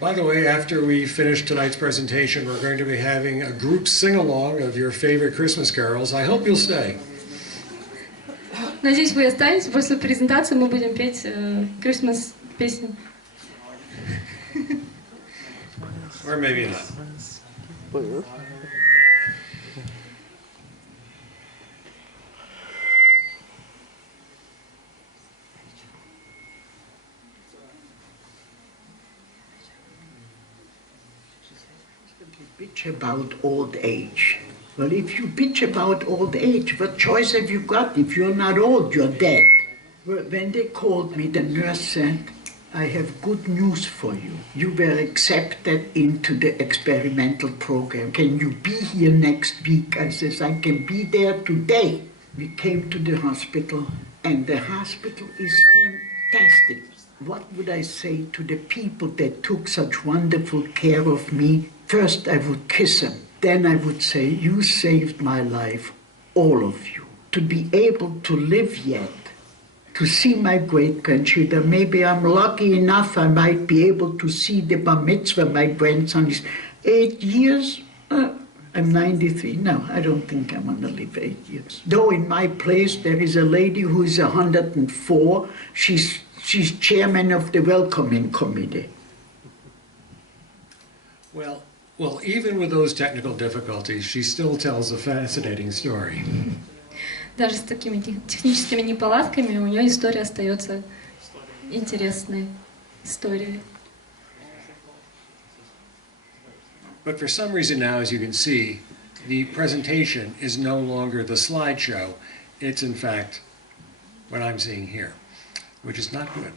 By the way, after we finish tonight's presentation, we're going to be having a group sing-along of your favorite Christmas carols. I hope you'll stay. Надеюсь, вы останетесь. После презентации мы будем петь Christmas песню. Or maybe not. Bitch about old age. Well, if you bitch about old age, what choice have you got? If you're not old, you're dead. When they called me, the nurse said, I have good news for you. You were accepted into the experimental program. Can you be here next week? I says, I can be there today. We came to the hospital, and the hospital is fantastic. What would I say to the people that took such wonderful care of me? First, I would kiss them. then I would say, you saved my life, all of you. To be able to live yet, to see my great-grandchildren. Maybe I'm lucky enough I might be able to see the bar mitzvah. My grandson is 8 years. I'm 93. No, I don't think I'm going to live 8 years. Though in my place there is a lady who is 104. She's chairman of the welcoming committee. Well, even with those technical difficulties, she still tells a fascinating story. Даже с такими техническими неполадками у нее история остается интересной историей. But for some reason now, as you can see, the presentation is no longer the slideshow. It's in fact what I'm seeing here, which is not good.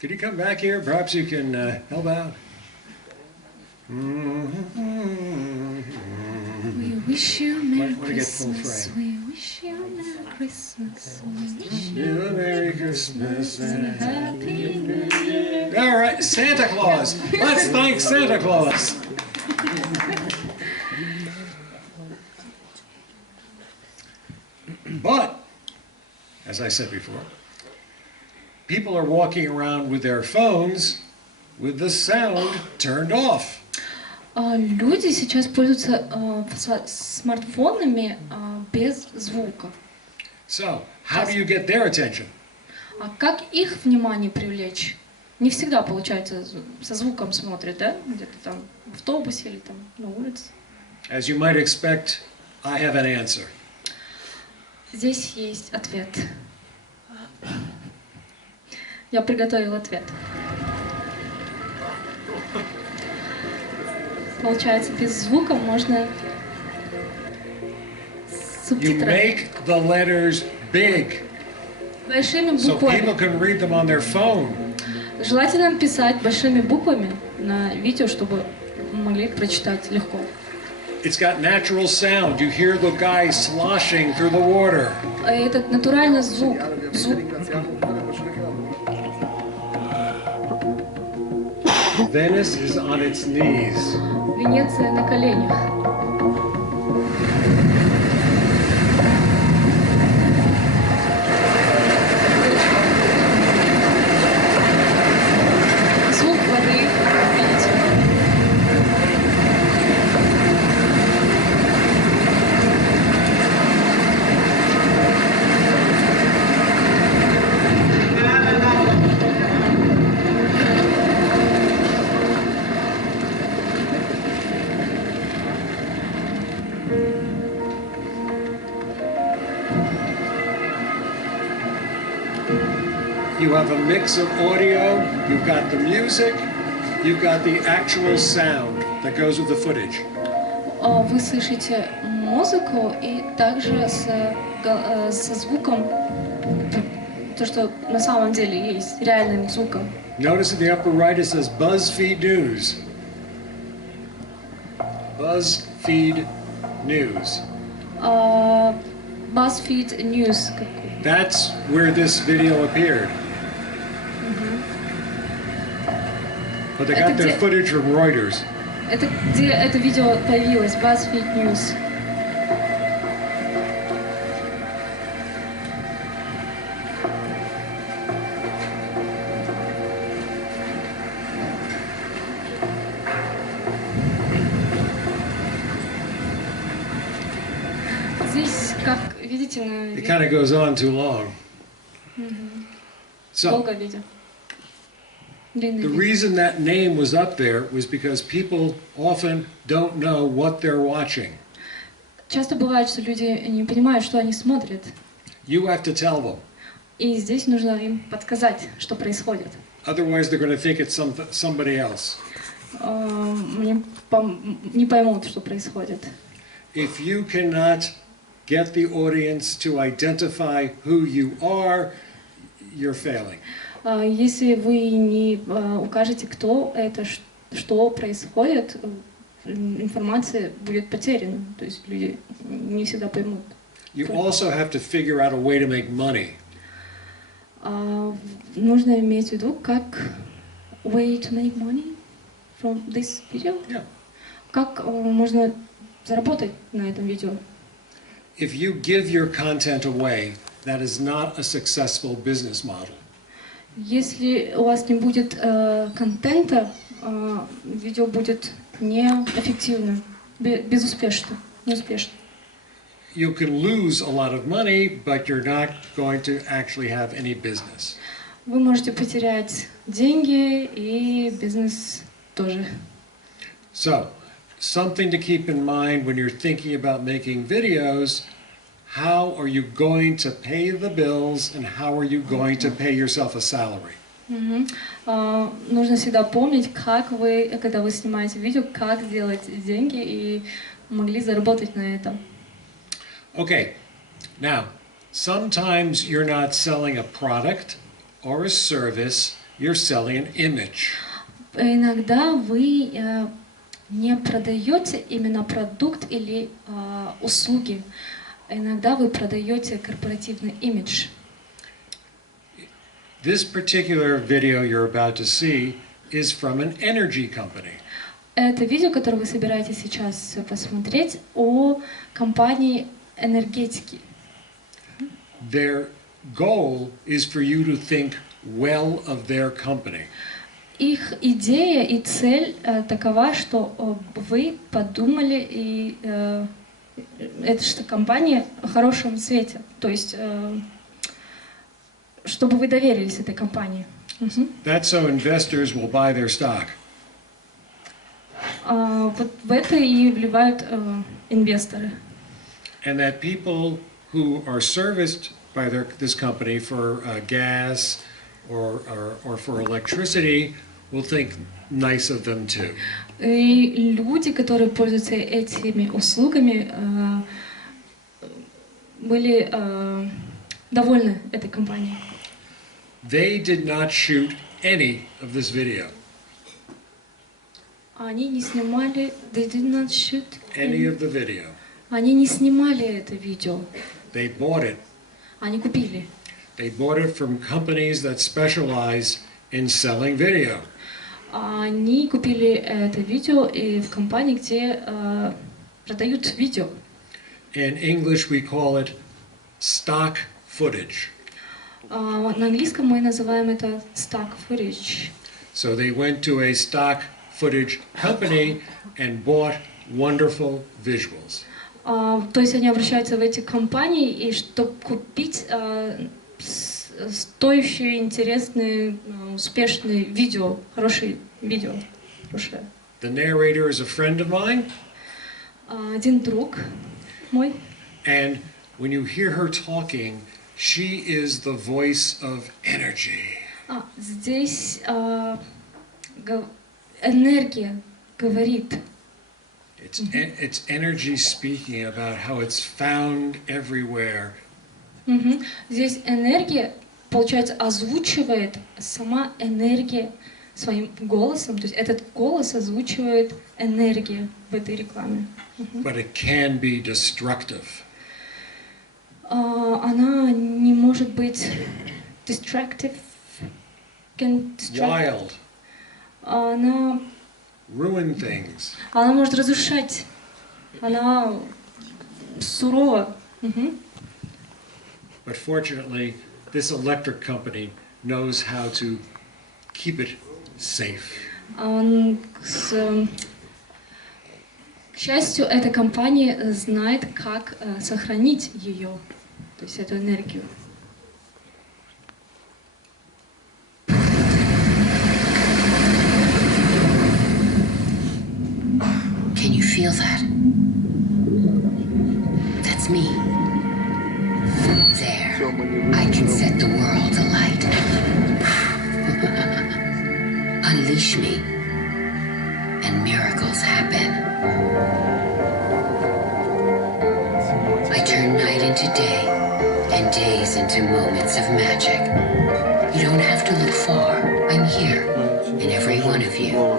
Could you come back here? Perhaps you can help out. We wish you Merry Christmas. We wish you Merry Christmas. You a Merry Christmas and a Happy New Year. All right, Santa Claus. Let's thank Santa Claus. But, as I said before, people are walking around with their phones with the sound turned off. Люди сейчас пользуются смартфонами без звука. So, how do you get their attention? А как их внимание привлечь? Не всегда получается, со звуком смотрят, да? Где-то там в автобусе или там на улице. As you might expect, I have an answer. Здесь есть ответ. Я приготовила ответ. Получается, без звука можно You субтитры make the letters big большими so people буквами. can read them on their phone. Желательно писать большими буквами на видео, чтобы могли прочитать легко. It's got natural sound. You hear the guy sloshing through the water. Этот натуральный звук. Venice is on its knees. Венеция на коленях. Звук воды, видите? You have a mix of audio, you've got the music, you've got the actual sound that goes with the footage. Вы слышите музыку и также со звуком, то, что на самом деле есть реальным звуком. Notice in the upper right it says BuzzFeed News. BuzzFeed News. BuzzFeed News. That's where this video appeared. But they got their footage from Reuters. Это где это видео появилось, BuzzFeed News. Здесь, как видите, It kind of goes on too long. So, долго видео. the reason that name was up there was because people often don't know what they're watching. Часто бывает, что люди не понимают, что они смотрят. You have to tell them. И здесь нужно им подсказать, что происходит. Otherwise, they're going to think it's somebody else. Не поймут, что происходит. If you cannot get the audience to identify who you are, you're failing. Если вы не укажете, кто это, что происходит, информация будет потеряна. То есть люди не всегда поймут. You also have to figure out a way to make money. Нужно иметь в виду, как way to make money from this video? Yeah. Как можно заработать на этом видео? If you give your content away, that is not a successful business model. Если у вас не будет контента, видео будет неэффективным, безуспешно, неуспешно. You can lose a lot of money, but you're not going to actually have any business. Вы можете потерять деньги и бизнес тоже. So, something to keep in mind when you're thinking about making videos, how are you going to pay the bills and how are you going to pay yourself a salary? Нужно всегда помнить, как вы, когда вы снимаете видео, как сделать деньги и могли заработать на этом. Okay, now, sometimes you're not selling a product or a service, you're selling an image. Иногда вы не продаете именно продукт или услуги. Иногда вы продаете корпоративный имидж. This particular video you're about to see is from an energy company. Это видео, которое вы собираетесь сейчас посмотреть, о компании энергетики. Their goal is for you to think well of their company. Их идея и цель такова, что вы подумали, и это что компания в хорошем свете, то есть чтобы вы доверились этой компании. That's so investors will buy their stock. Вот в это и вливают инвесторы. And that people who are serviced by this company for gas or for electricity will think nice of them too. И люди, которые пользуются этими услугами, были довольны этой компанией. They did not shoot any of this video. Они не снимали, they did not shoot Any of the video. Они не снимали это видео. They bought it. Они купили. They bought it from companies that specialize in selling video. Они купили это видео и в компании, где продают видео. In English we call it stock footage. На английском мы называем это stock footage. So they went to a stock footage company and bought wonderful visuals. То есть они обращаются в эти компании, и чтобы купить стоящие, интересные, успешные видео, хорошие видео. Хорошее. The narrator is a friend of mine. Один друг мой. And when you hear her talking, she is the voice of energy. Здесь энергия говорит. It's energy speaking about how it's found everywhere. Здесь энергия, получается, озвучивает сама энергия своим голосом. То есть этот голос озвучивает энергию в этой рекламе. But it can be destructive. Она не может быть destructive. Wild. Она Ruin things. Она может разрушать. Она сурова. But fortunately, this electric company knows how to keep it safe. К счастью, эта компания знает, как сохранить ее, то есть эту энергию. Can you feel that? That's me. There, I can set the world alight. Unleash me, and miracles happen. I turn night into day, and days into moments of magic. You don't have to look far. I'm here, in every one of you.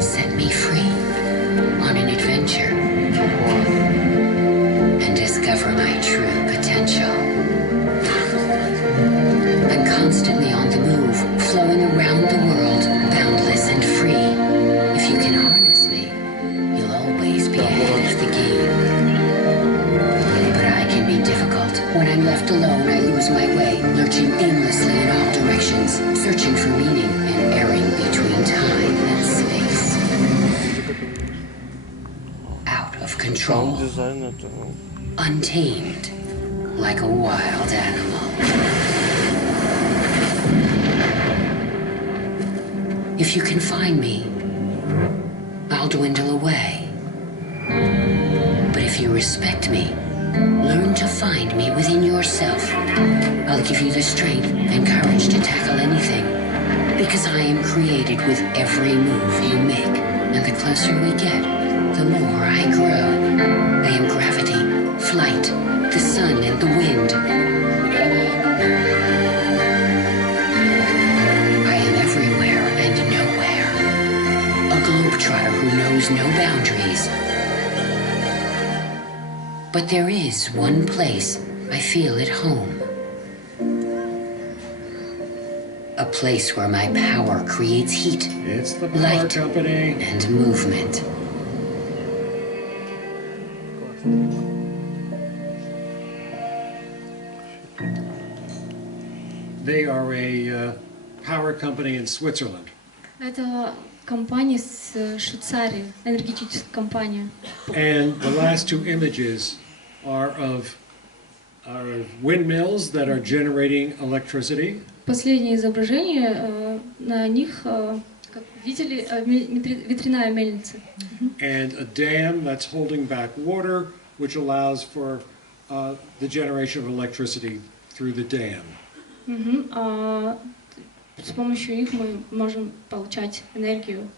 Set me free on an adventure and discover my true potential. alone, I lose my way, lurching aimlessly in all directions, searching for meaning and erring between time and space. Out of control, untamed, like a wild animal. If you can find me, I'll dwindle away. But if you respect me, learn to find me within yourself. I'll give you the strength and courage to tackle anything, because I am created with every move you make. And the closer we get, the more I grow. I am gravity, flight, the sun and the wind. I am everywhere and nowhere. A globetrotter who knows no boundaries. But there is one place I feel at home. A place where my power creates heat, It's the power light, company. and movement. They are a power company in Switzerland. Это компания с Швейцарии, энергетическая компания. And the last two images are of windmills that are generating electricity. Последнее изображение, на них, как видели, ветряная мельница. And a dam that's holding back water, which allows for the generation of electricity through the dam. С помощью них мы можем получать энергию.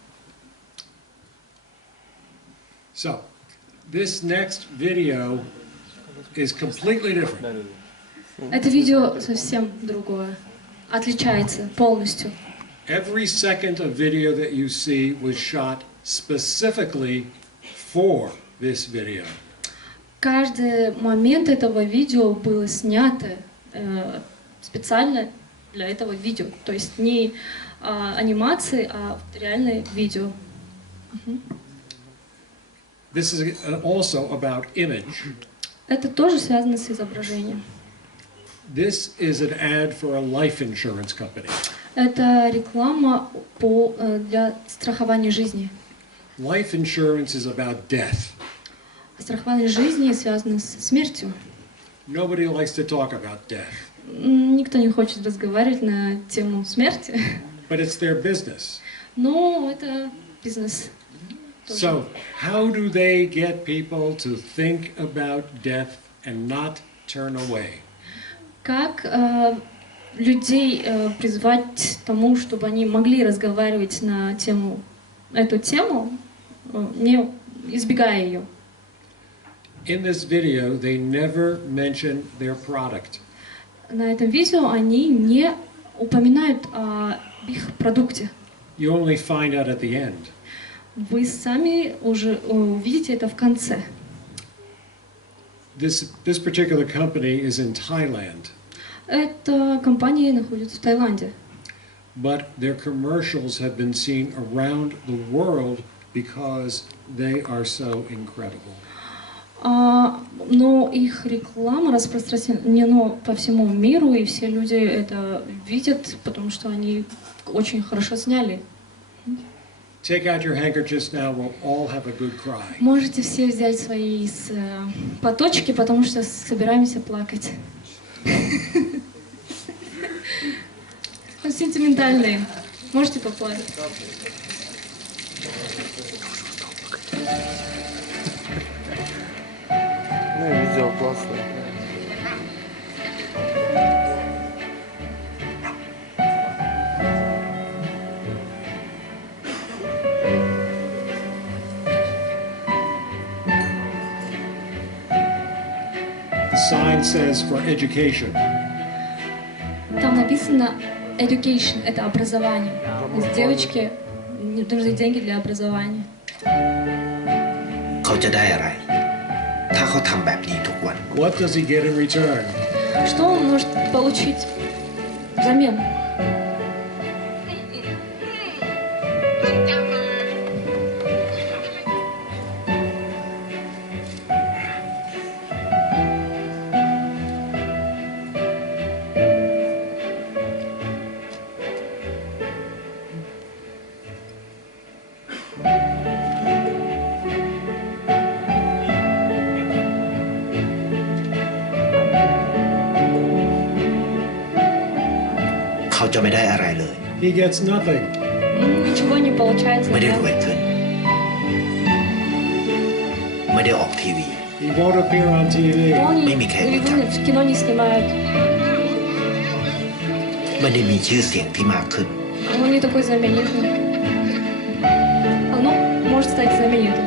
So, this next video is completely different. Это видео совсем другое, отличается полностью. Every second of video that you see was shot specifically for this video. Каждый момент этого видео было снято специально для этого видео. То есть не анимации, а реальное видео. This is also about image. Это тоже связано с изображением. This is an ad for a life insurance company. Это реклама для страхования жизни. Life insurance is about death. Страхование жизни связано с смертью. Nobody likes to talk about death, Никто не хочет разговаривать на тему смерти, but it's their business. но это бизнес. So, how do they get people to think about death and not turn away? Как людей призвать к тому, чтобы они могли разговаривать на эту тему, не избегая ее? In this video, they never mention their product. На этом видео они не упоминают о их продукте. You only find out at the end. Вы сами уже увидите это в конце. This particular company is in Thailand, Эта компания находится в Таиланде. but their commercials have been seen around the world because they are so incredible. Но их реклама распространена по всему миру, и все люди это видят, потому что они очень хорошо сняли. Take out your handkerchiefs now, we'll all have a good cry. Можете все взять свои платочки, потому что собираемся плакать. Сентиментальные. Можете поплакать. Ну и видео классное. The sign says for education. Там написано education, это образование. То есть девочки нужны деньги для образования. เขาจะได้อะไร ถ้าเขาทำแบบนี้ทุกวัน What does he get in return? Что он может получить взамен? จะไม่ได้อะไรเลย He gets nothing. Ничего не получается. ไม่ได้รวยขึ้น ไม่ได้ออกทีวี He won't appear on TV. В кино не снимают. ไม่ได้มีชื่อเสียงที่มากขึ้น Он не такой знаменитый. Оно может стать знаменитым.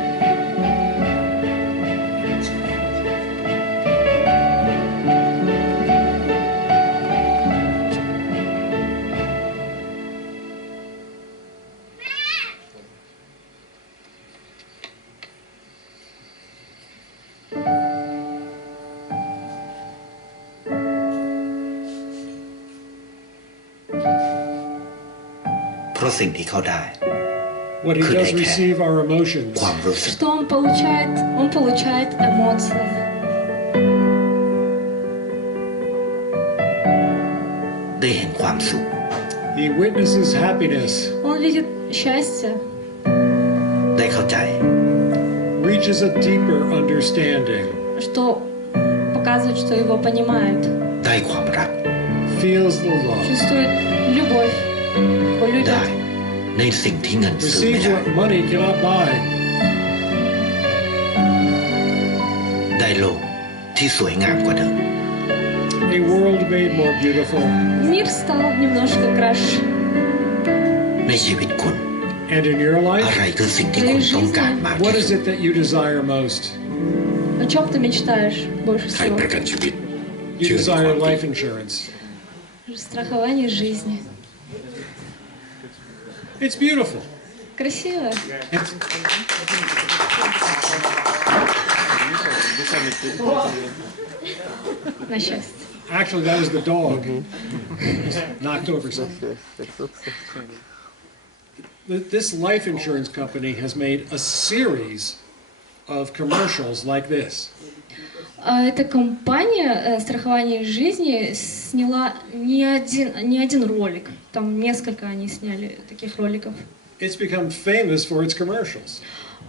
Проสิ่งที่เขาได้ What he does receive are emotions. ความรู้สึก Что он получает? Он получает эмоции. ได้เห็นความสุข He witnesses happiness. Он видит счастье. ได้เข้าใจ Reaches a deeper understanding. Что показывает, что его понимают. ได้ความรัก Feels the love. Чувствует любовь. Его ได้ любят. ในสิ่งที่เงินซื้อไม่ Receives ได้ what money cannot buy. ได้โลกที่สวยงามกว่าเดิม A world made more beautiful. Мир стал немножко краше. ในชีวิตคุณ And in your อะไร life, คือสิ่งที่คุณต้องการมาก what ที่ is สุด it that you desire most? О чем ты мечтаешь больше ใคร всего? ประกันชีวิต You เชื่อในความ desire ดี life insurance. Страхование жизни. It's beautiful. Красиво. На счастье. Actually, that was the dog. Just knocked over something. This life insurance company has made a series of commercials like this. Эта компания страхования жизни сняла не один ролик. Там несколько они сняли таких роликов. It's become famous for its commercials.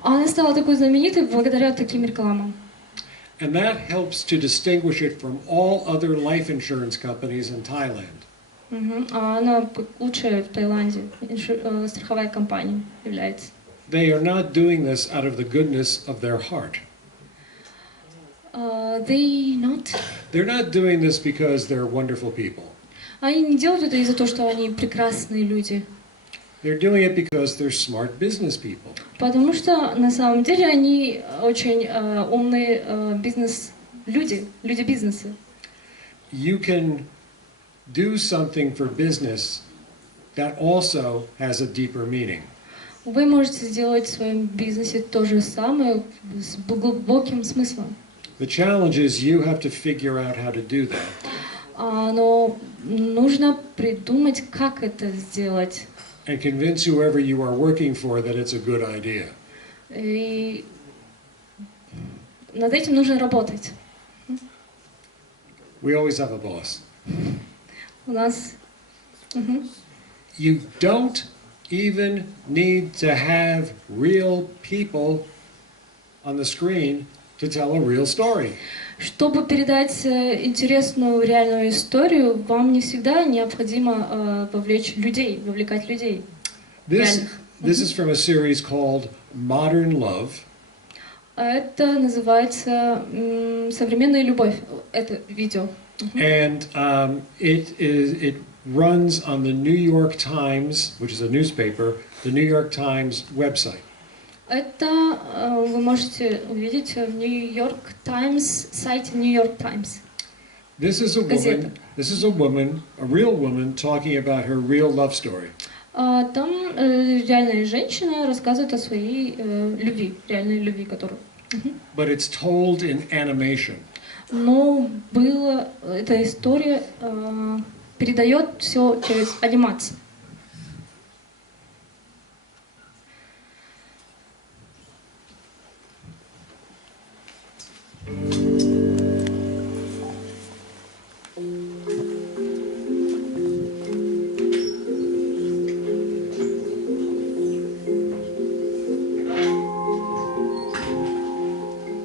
Она стала такой знаменитой благодаря таким рекламам. And that helps to distinguish it from all other life insurance companies in Thailand. А она лучшая в Таиланде страховая компания является. They are not doing this out of the goodness of their heart. They're not doing this because they're wonderful people. Они не делают это из-за того, что они прекрасные люди. They're doing it because they're smart business people. Потому что на самом деле они очень умные люди бизнеса. You can do something for business that also has a deeper meaning. Вы можете сделать в своем бизнесе то же самое с глубоким смыслом. The challenge is you have to figure out how to do that. Но нужно придумать, как это сделать. And convince whoever you are working for that it's a good idea. И над этим нужно работать. We always have a boss. У нас. You don't even need to have real people on the screen to tell a real story. Чтобы передать интересную реальную историю, вам не всегда необходимо вовлекать людей. This is from a series called Modern Love. Это называется «Современная любовь». Это видео. And it runs on the New York Times, which is a newspaper, the New York Times website. Это вы можете увидеть в Нью Йорк Таймс, сайте Нью Йорк Таймс. This is a woman, a real woman, talking about her real love story. Там реальная женщина рассказывает о своей любви, реальной любви, которую. But it's told in animation. Но эта история передает все через анимацию.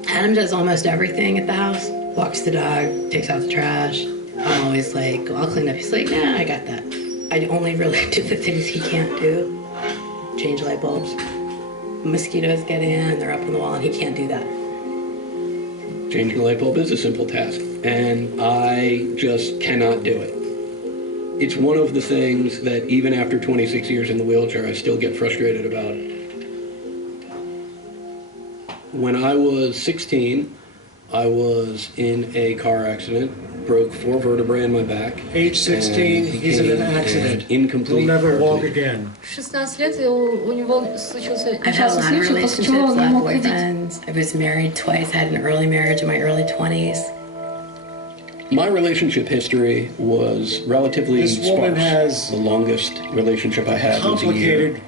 Adam does almost everything at the house. Walks the dog, takes out the trash. I'm always like, I'll clean up. He's like, nah, I got that. I only really do the things he can't do. Change light bulbs. Mosquitoes get in, they're up on the wall, and he can't do that. Changing a light bulb is a simple task, and I just cannot do it. It's one of the things that even after 26 years in the wheelchair, I still get frustrated about. When I was 16, I was in a car accident, broke 4 vertebrae in my back. Age 16, he's in an accident. He'll never walk again. 16 лет, и у него случился I've had a несчастный lot of случай, после чего он relationships, a не lot of мог ходить. boyfriends. I was married twice, had an early marriage in my early 20s. My relationship history was relatively sparse. The longest relationship I had was a year.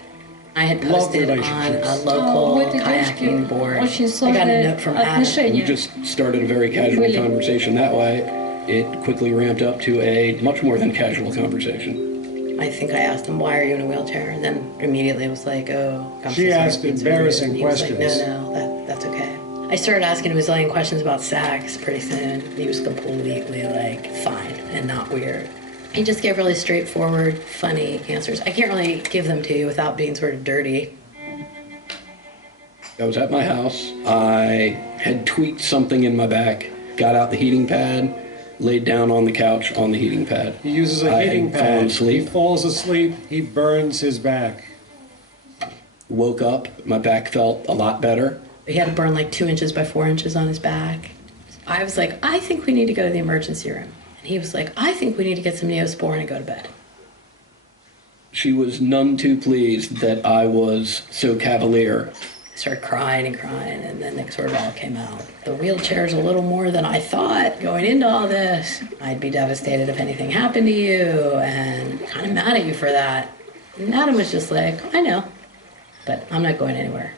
I had posted on a local kayaking board. I got a note from Adam. We just started a very casual conversation that way. It quickly ramped up to a much more than casual conversation. I think I asked him, why are you in a wheelchair? And then immediately it was like, oh, I'm She asked embarrassing questions. He was like, no, that's okay. I started asking him a zillion questions about sex pretty soon. He was completely like fine and not weird. He just gave really straightforward, funny answers. I can't really give them to you without being sort of dirty. I was at my house. I had tweaked something in my back, got out the heating pad, laid down on the couch on the heating pad. He uses a heating pad. He falls asleep, he burns his back. Woke up, my back felt a lot better. He had to burn like 2 inches by 4 inches on his back. I was like, I think we need to go to the emergency room. And he was like, I think we need to get some Neosporin and go to bed. She was none too pleased that I was so cavalier. I started crying and crying, and then it sort of all came out. The wheelchair's a little more than I thought going into all this. I'd be devastated if anything happened to you, and kind of mad at you for that. And Adam was just like, I know, but I'm not going anywhere.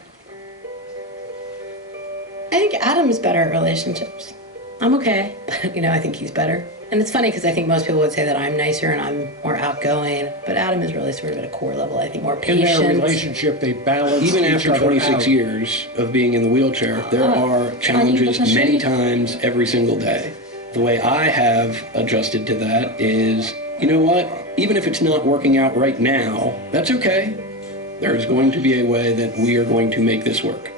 I think Adam is better at relationships. I'm okay, but I think he's better. And it's funny because I think most people would say that I'm nicer and I'm more outgoing, but Adam is really sort of at a core level, I think more patient. In their relationship, they balance Even each after other 26 out. years of being in the wheelchair, there are challenges many times every single day. The way I have adjusted to that is, you know what? Even if it's not working out right now, that's okay. There is going to be a way that we are going to make this work.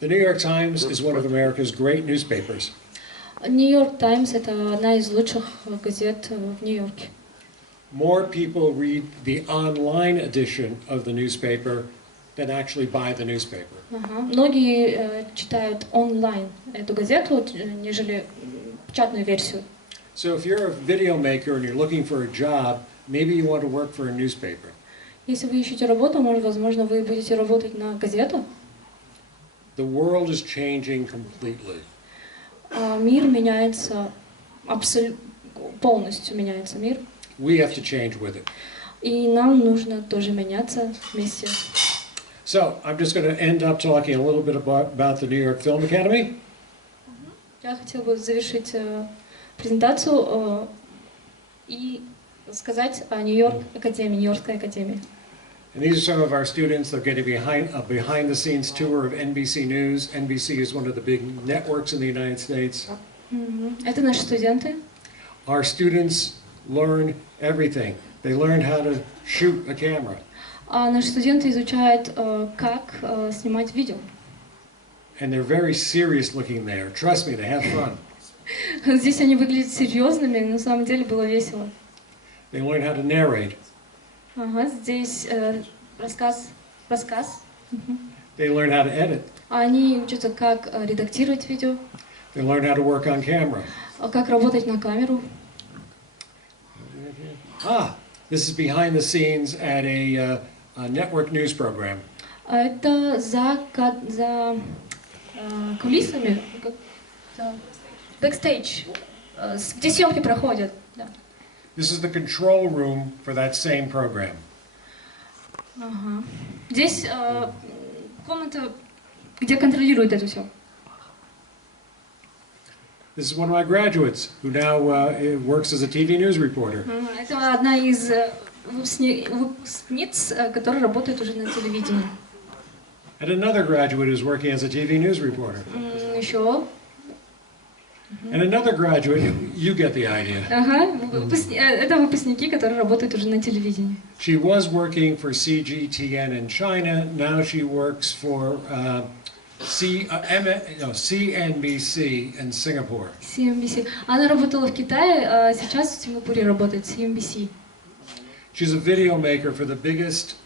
The New York Times is one of America's great newspapers. New York Times — это одна из лучших газет в Нью-Йорке. More people read the online edition of the newspaper than actually buy the newspaper. Многие читают онлайн эту газету, нежели печатную версию. So if you're a video maker and you're looking for a job, maybe you want to work for a newspaper. Если вы ищете работу, возможно, вы будете работать на газету. The world is changing completely. Мир меняется, полностью меняется мир. We have to change with it. И нам нужно тоже меняться вместе. So I'm just going to end up talking a little bit about the New York Film Academy. Я хотела бы завершить презентацию и сказать о Нью-Йоркской академии. And these are some of our students. They're getting a behind-the-scenes tour of NBC News. NBC is one of the big networks in the United States. Это наши студенты. Our students learn everything. They learn how to shoot a camera. Наши студенты изучают, как снимать видео. And they're very serious looking there. Trust me, they have fun. Здесь они выглядят серьезными, но на самом деле было весело. They learn how to narrate. Здесь рассказ. They learn how to edit. Они учатся, как редактировать видео. They learn how to work on camera. Как работать на камеру. This is behind the scenes at a network news program. Это за кулисами, backstage, где съемки проходят. This is the control room for that same program. Здесь комната, где контролируют это все. This is one of my graduates who now works as a TV news reporter. Это одна из выпускниц, которая работает уже на телевидении. And another graduate who's working as a TV news reporter. Еще. And another graduate, you get the idea. Ага, это выпускники, которые работают уже на телевидении. She was working for CGTN in China. Now she works for CNBC in Singapore. CNBC. Она работала в Китае, а сейчас в Сингапуре работает CNBC. She's a video maker for the biggest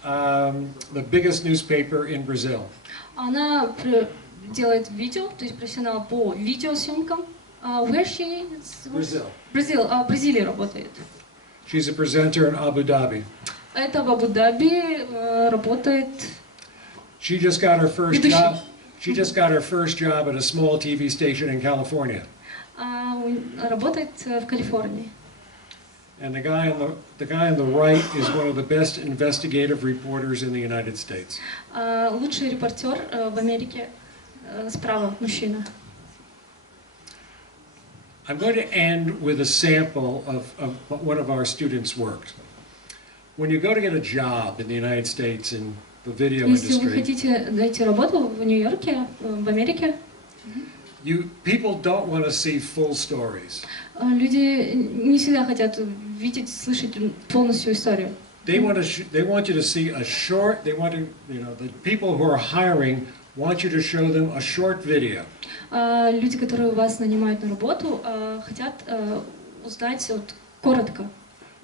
newspaper in Brazil. Она делает видео, то есть профессионал по видеосъемкам. Where she is? Brazil. В Бразилии работает. She's a presenter in Abu Dhabi. Это в Абу-Даби работает. She just got her first job. She just got her first job at a small TV station in California. Работает в Калифорнии. And the guy on the right is one of the best investigative reporters in the United States. Лучший репортер в Америке справа мужчина. I'm going to end with a sample of one of our students' work. When you go to get a job in the United States in the video Если вы industry, хотите найти работу в Нью-Йорке, в Америке, people don't want to see full stories. люди не всегда хотят видеть, слышать полностью историю. They want you to see a short. They want to, the people who are hiring want you to show them a short video. Люди, которые вас нанимают на работу, хотят узнать коротко.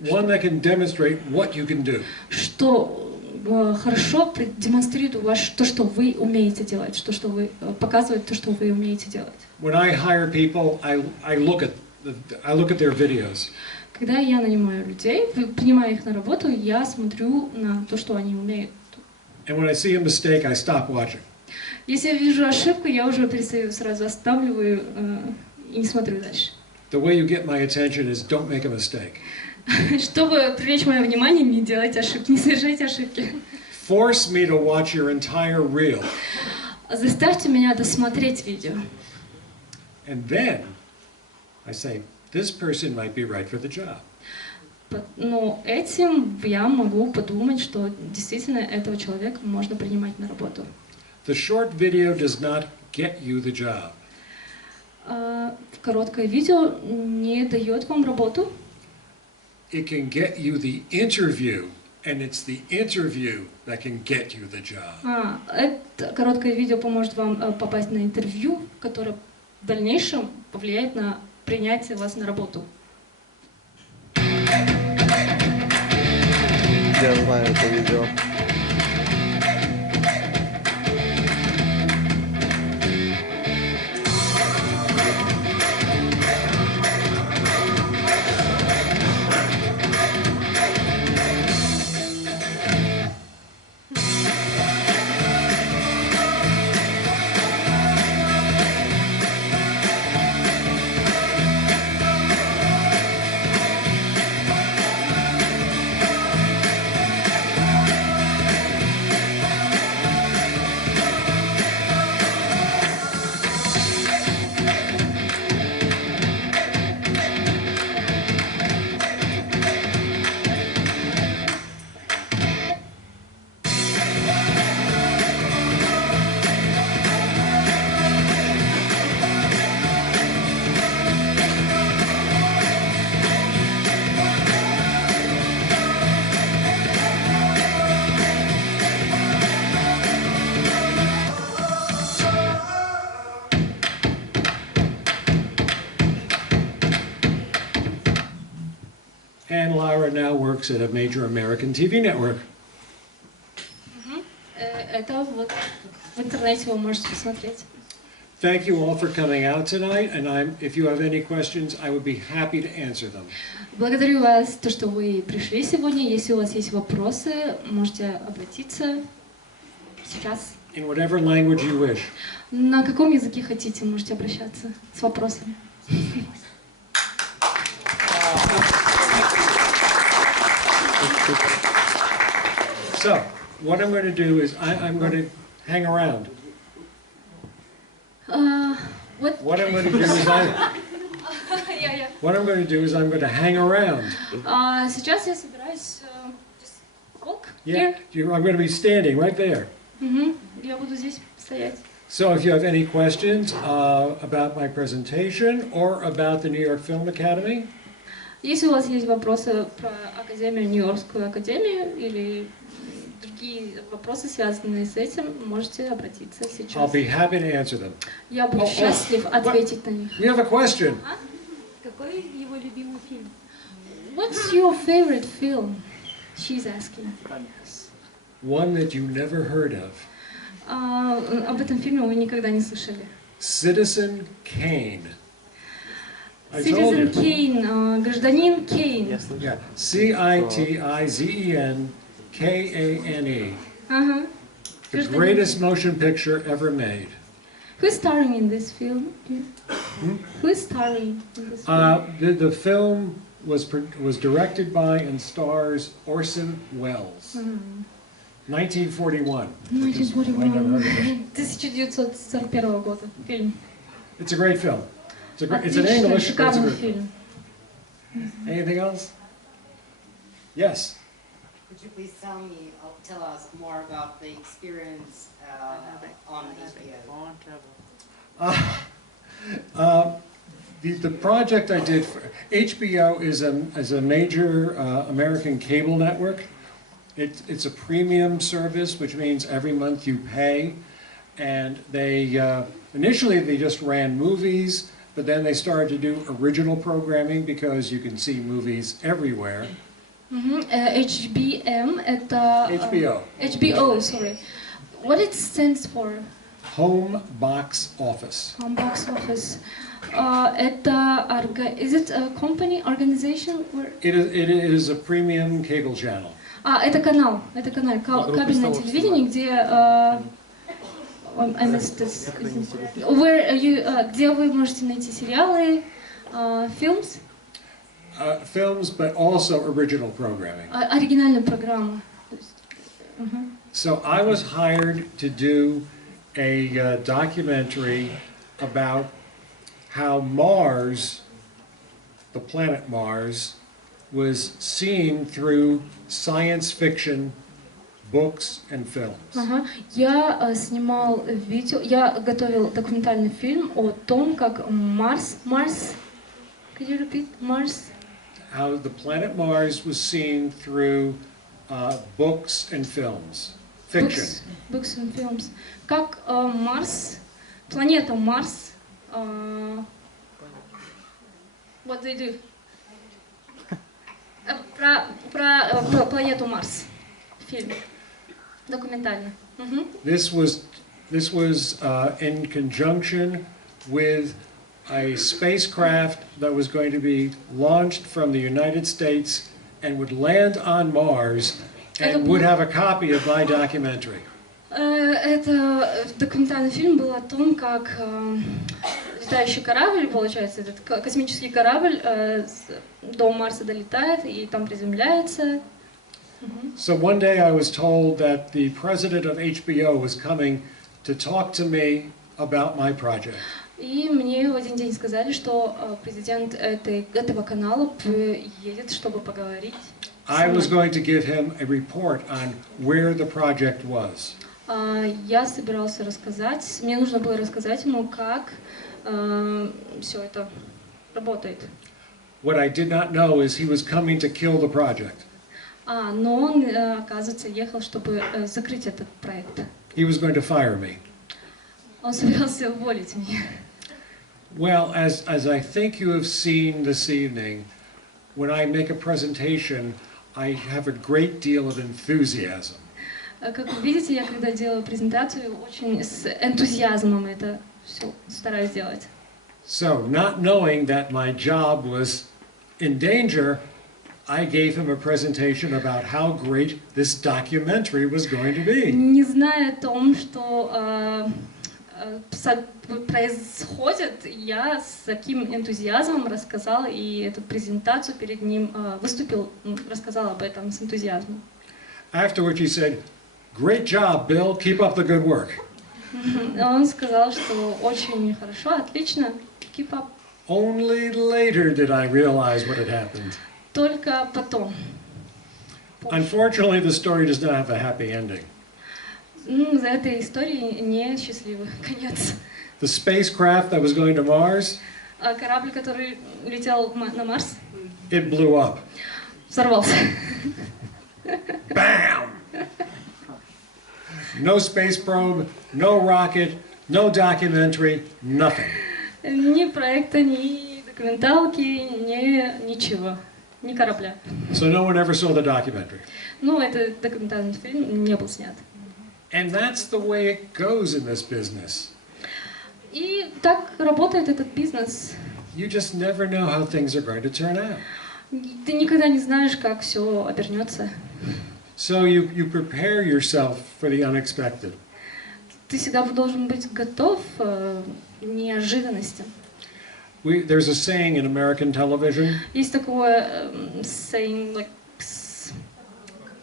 One that can demonstrate what you can do. Что хорошо продемонстрирует то, что вы умеете делать, что вы показывает то, что вы умеете делать. When I hire people, I look at their videos. Когда я нанимаю людей, принимаю их на работу, я смотрю на то, что они умеют. And when I see a mistake, I stop watching. Если я вижу ошибку, я уже перестаю, сразу останавливаю и не смотрю дальше. The way you get my attention is don't make a mistake. Чтобы привлечь мое внимание, не делайте ошибки, не совершайте ошибки. Force me to watch your entire reel. Заставьте меня досмотреть видео. And then I say, this person might be right for the job. Но этим я могу подумать, что действительно этого человека можно принимать на работу. The short video does not get you the job. Короткое видео не дает вам работу. It can get you the interview, and it's the interview that can get you the job. Это короткое видео поможет вам попасть на интервью, которое в дальнейшем повлияет на принятие вас на работу. Я знаю это видео. And Laura now works at a major American TV network. Это вот в интернете вы можете посмотреть. Thank you all for coming out tonight, and if you have any questions, I would be happy to answer them. Благодарю вас, то, что вы пришли сегодня. Если у вас есть вопросы, можете обратиться сейчас. In whatever language you wish. На каком языке хотите, можете обращаться с вопросами. So, what I'm going to do is I'm going to hang around. What I'm going to do is I'm going to hang around. Сейчас я собираюсь walk Yeah, here. I'm going to be standing right there. Я буду здесь стоять. So if you have any questions about my presentation or about the New York Film Academy, Если у вас есть вопросы про Академию, Нью-Йоркскую академию или другие вопросы, связанные с этим, можете обратиться сейчас. I'll be happy to answer them. Я буду счастлив ответить на них. We have a question. Какой его любимый фильм? What's your favorite film? She's asking. One that you never heard of. Об этом фильме вы никогда не слышали. Citizen Kane. I told you. Citizen Kane, гражданин Кейн. Yeah. C-I-T-I-Z-E-N-K-A-N-E. The greatest motion picture ever made. Who's starring in this film? Who's starring in this film? The film was directed by and stars Orson Welles. 1941. 1941 года фильм. It's a great film. It's an English. Шикарный фильм. Anything else? Yes. Could you please tell us more about the experience on HBO? The project I did for HBO is a major American cable network. It's a premium service, which means every month you pay, and they initially they just ran movies, but then they started to do original programming because you can see movies everywhere. HBM это HBO, sorry. What it stands for? Home Box Office. Home Box Office. Это is it a company organization? It is a premium cable channel. Это канал, кабельное телевидение, где I missed this. Where you, где вы можете найти сериалы, films? Films, but also original programming. Оригинальная программа. So I was hired to do a documentary about how Mars, the planet Mars, was seen through science fiction books and films. Я снимал видео, я готовил документальный фильм о том, как Марс, could you repeat, Mars? How the planet Mars was seen through books and films, fiction. Books and films. Как Марс, планета Марс, what they do? Про планету Марс. Фильм. Документальный. This was in conjunction with a spacecraft that was going to be launched from the United States and would land on Mars and would have a copy of my documentary. Это документальный фильм был о том, как летающий корабль, получается, этот космический корабль до Марса долетает и там приземляется. So one day I was told that the president of HBO was coming to talk to me about my project. И мне в один день сказали, что президент этого канала едет, чтобы поговорить. I was going to give him a report on where the project was. Я собирался рассказать, мне нужно было рассказать ему, как все это работает. What I did not know is he was coming to kill the project. Но он, оказывается, ехал, чтобы закрыть этот проект. He was going to fire me. Он собирался уволить меня. Well, as I think you have seen this evening, when I make a presentation, I have a great deal of enthusiasm. Как вы видите, я когда делаю презентацию, очень с энтузиазмом это все стараюсь делать. So, not knowing that my job was in danger, I gave him a presentation about how great this documentary was going to be. Не зная о том, что происходит, я с таким энтузиазмом рассказала и эту презентацию перед ним выступил, рассказала об этом с энтузиазмом. Afterwards he said, "Great job, Bill. Keep up the good work." Он сказал, что очень хорошо, отлично, keep up. Only later did I realize what had happened. Только потом. Unfortunately, the story does not have a happy ending. За этой историей не счастливый конец. The spacecraft that was going to Mars, Корабль, который летел на Марс, it blew up. взорвался. Bam! No space probe, no rocket, no documentary, nothing. Ни проекта, ни документалки, ничего. Ни корабля. So no one ever saw the documentary. Ну, этот документальный фильм не был снят. And that's the way it goes in this business. И так работает этот бизнес. You just never know how things are going to turn out. Ты никогда не знаешь, как все обернется. So you prepare yourself for the unexpected. Ты всегда должен быть готов к неожиданностям. There's a saying in American television. Есть такое saying, like,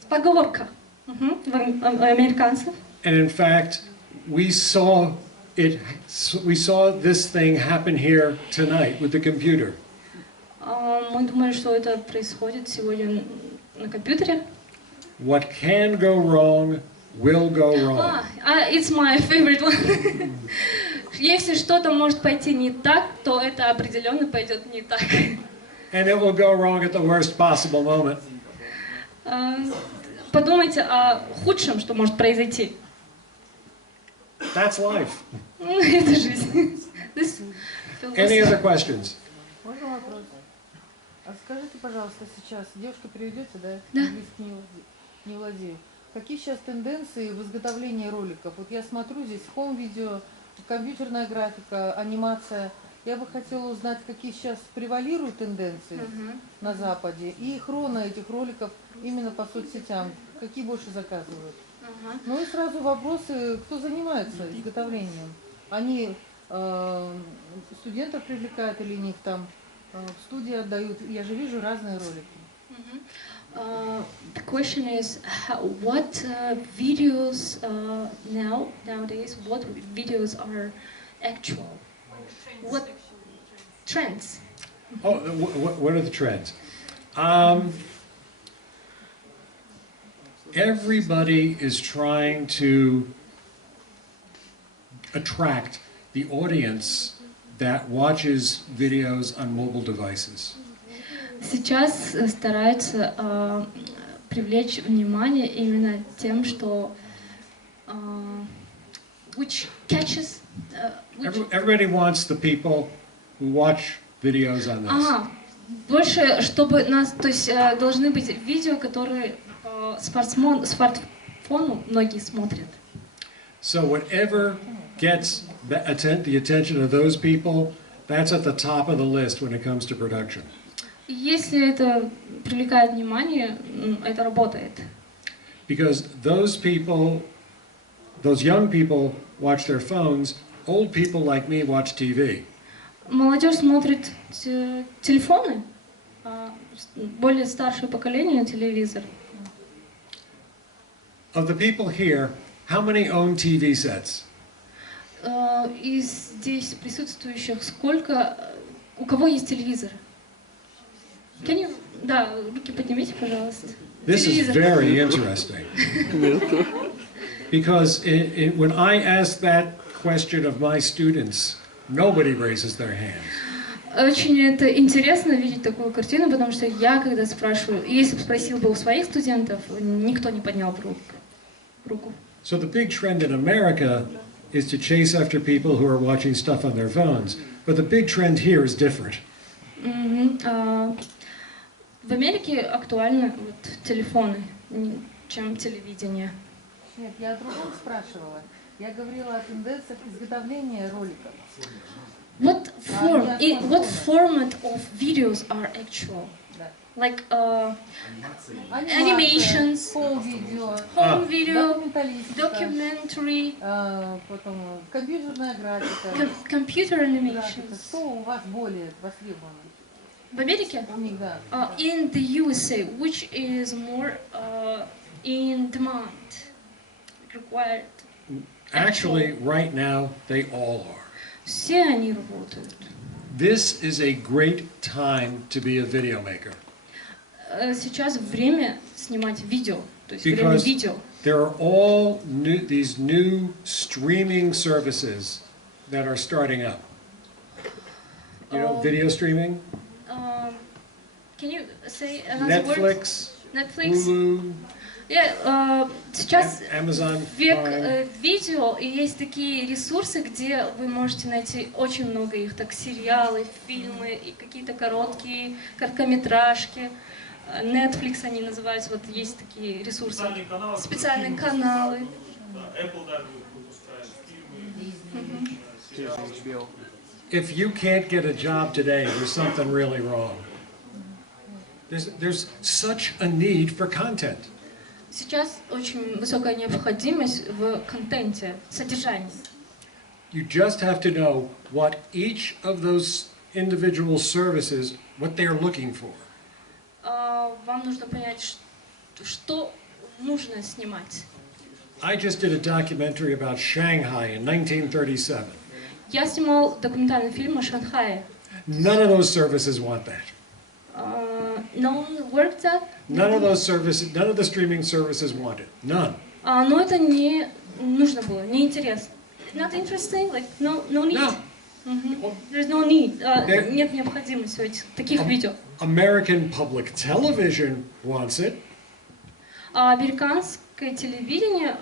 поговорка американцев. And in fact, we saw this thing happen here tonight with the computer. Мы думали, что это происходит сегодня на компьютере. What can go wrong will go wrong. It's my favorite one. Если что-то может пойти не так, то это определенно пойдет не так. And it will go wrong at the worst possible moment. Подумайте о худшем, что может произойти. That's life. Это жизнь. Any other questions? Можно вопрос? А скажите, пожалуйста, сейчас девушка приведете, да? Да. Английский не владею. Какие сейчас тенденции в изготовлении роликов? Вот я смотрю здесь хоум-видео, компьютерная графика, анимация. Я бы хотела узнать, какие сейчас превалируют тенденции на Западе и хроно этих роликов именно по соцсетям. Какие больше заказывают? Ну и сразу вопросы, кто занимается изготовлением? Они студентов привлекают или них там в студии отдают? Я же вижу разные ролики. The question is, what videos nowadays? What videos are actual? What trends? Oh, what are the trends? Everybody is trying to attract the audience that watches videos on mobile devices. Сейчас стараются привлечь внимание именно тем, что which catches. Everybody wants the people who watch videos on this. Больше, чтобы нас, то есть должны быть видео, которые смартфону многие смотрят. So whatever gets the attention of those people, that's at the top of the list when it comes to production. Если это привлекает внимание, это работает. Because those people, those young people watch their phones, old people like me watch TV. Молодежь смотрит телефоны, более старшее поколение телевизор. Of the people here, how many own TV sets? Из здесь присутствующих у кого есть телевизор? Да, руки поднимите, пожалуйста. This is very interesting. Because when I ask that question of my students, nobody raises their hands. Очень это интересно видеть такую картину, потому что я, когда спрашиваю, если бы спросил бы у своих студентов, никто не поднял бы руку. So the big trend in America is to chase after people who are watching stuff on their phones, but the big trend here is different. В Америке актуальны телефоны, чем телевидение. Нет, я о другом спрашивала. Я говорила о тенденциях изготовления роликов. What format of videos are actual? Like animations, home video, documentary, потом компьютерная графика. Computer animations. Что у вас более востребовано? В Америке? Да. In the USA, which is more in demand, required? Actually, right now, they all are. Все они работают. This is a great time to be a video maker. Сейчас время снимать видео, то есть время видео. there are all these new streaming services that are starting up. You know, video streaming? Can you say another word? Netflix. Hulu. Сейчас Amazon век видео, и есть такие ресурсы, где вы можете найти очень много их, так сериалы, фильмы, и какие-то короткие короткометражки. Netflix они называются, вот есть такие ресурсы. Специальные каналы. Apple даже выпускает фильмы. If you can't get a job today, there's something really wrong. There's such a need for content. Сейчас очень высокая необходимость в контенте, содержании. You just have to know what each of those individual services, what they're looking for. Вам нужно понять, что нужно снимать. I just did a documentary about Shanghai in 1937. Я снимал документальный фильм о Шанхае. None of those services want that. No one worked that? None of those services, none of the streaming services want it. None. Но это не нужно было, не интересно. Not interesting, like no need. No. There's no need. Нет необходимости в этих таких видео. American public television wants it. Американское телевидение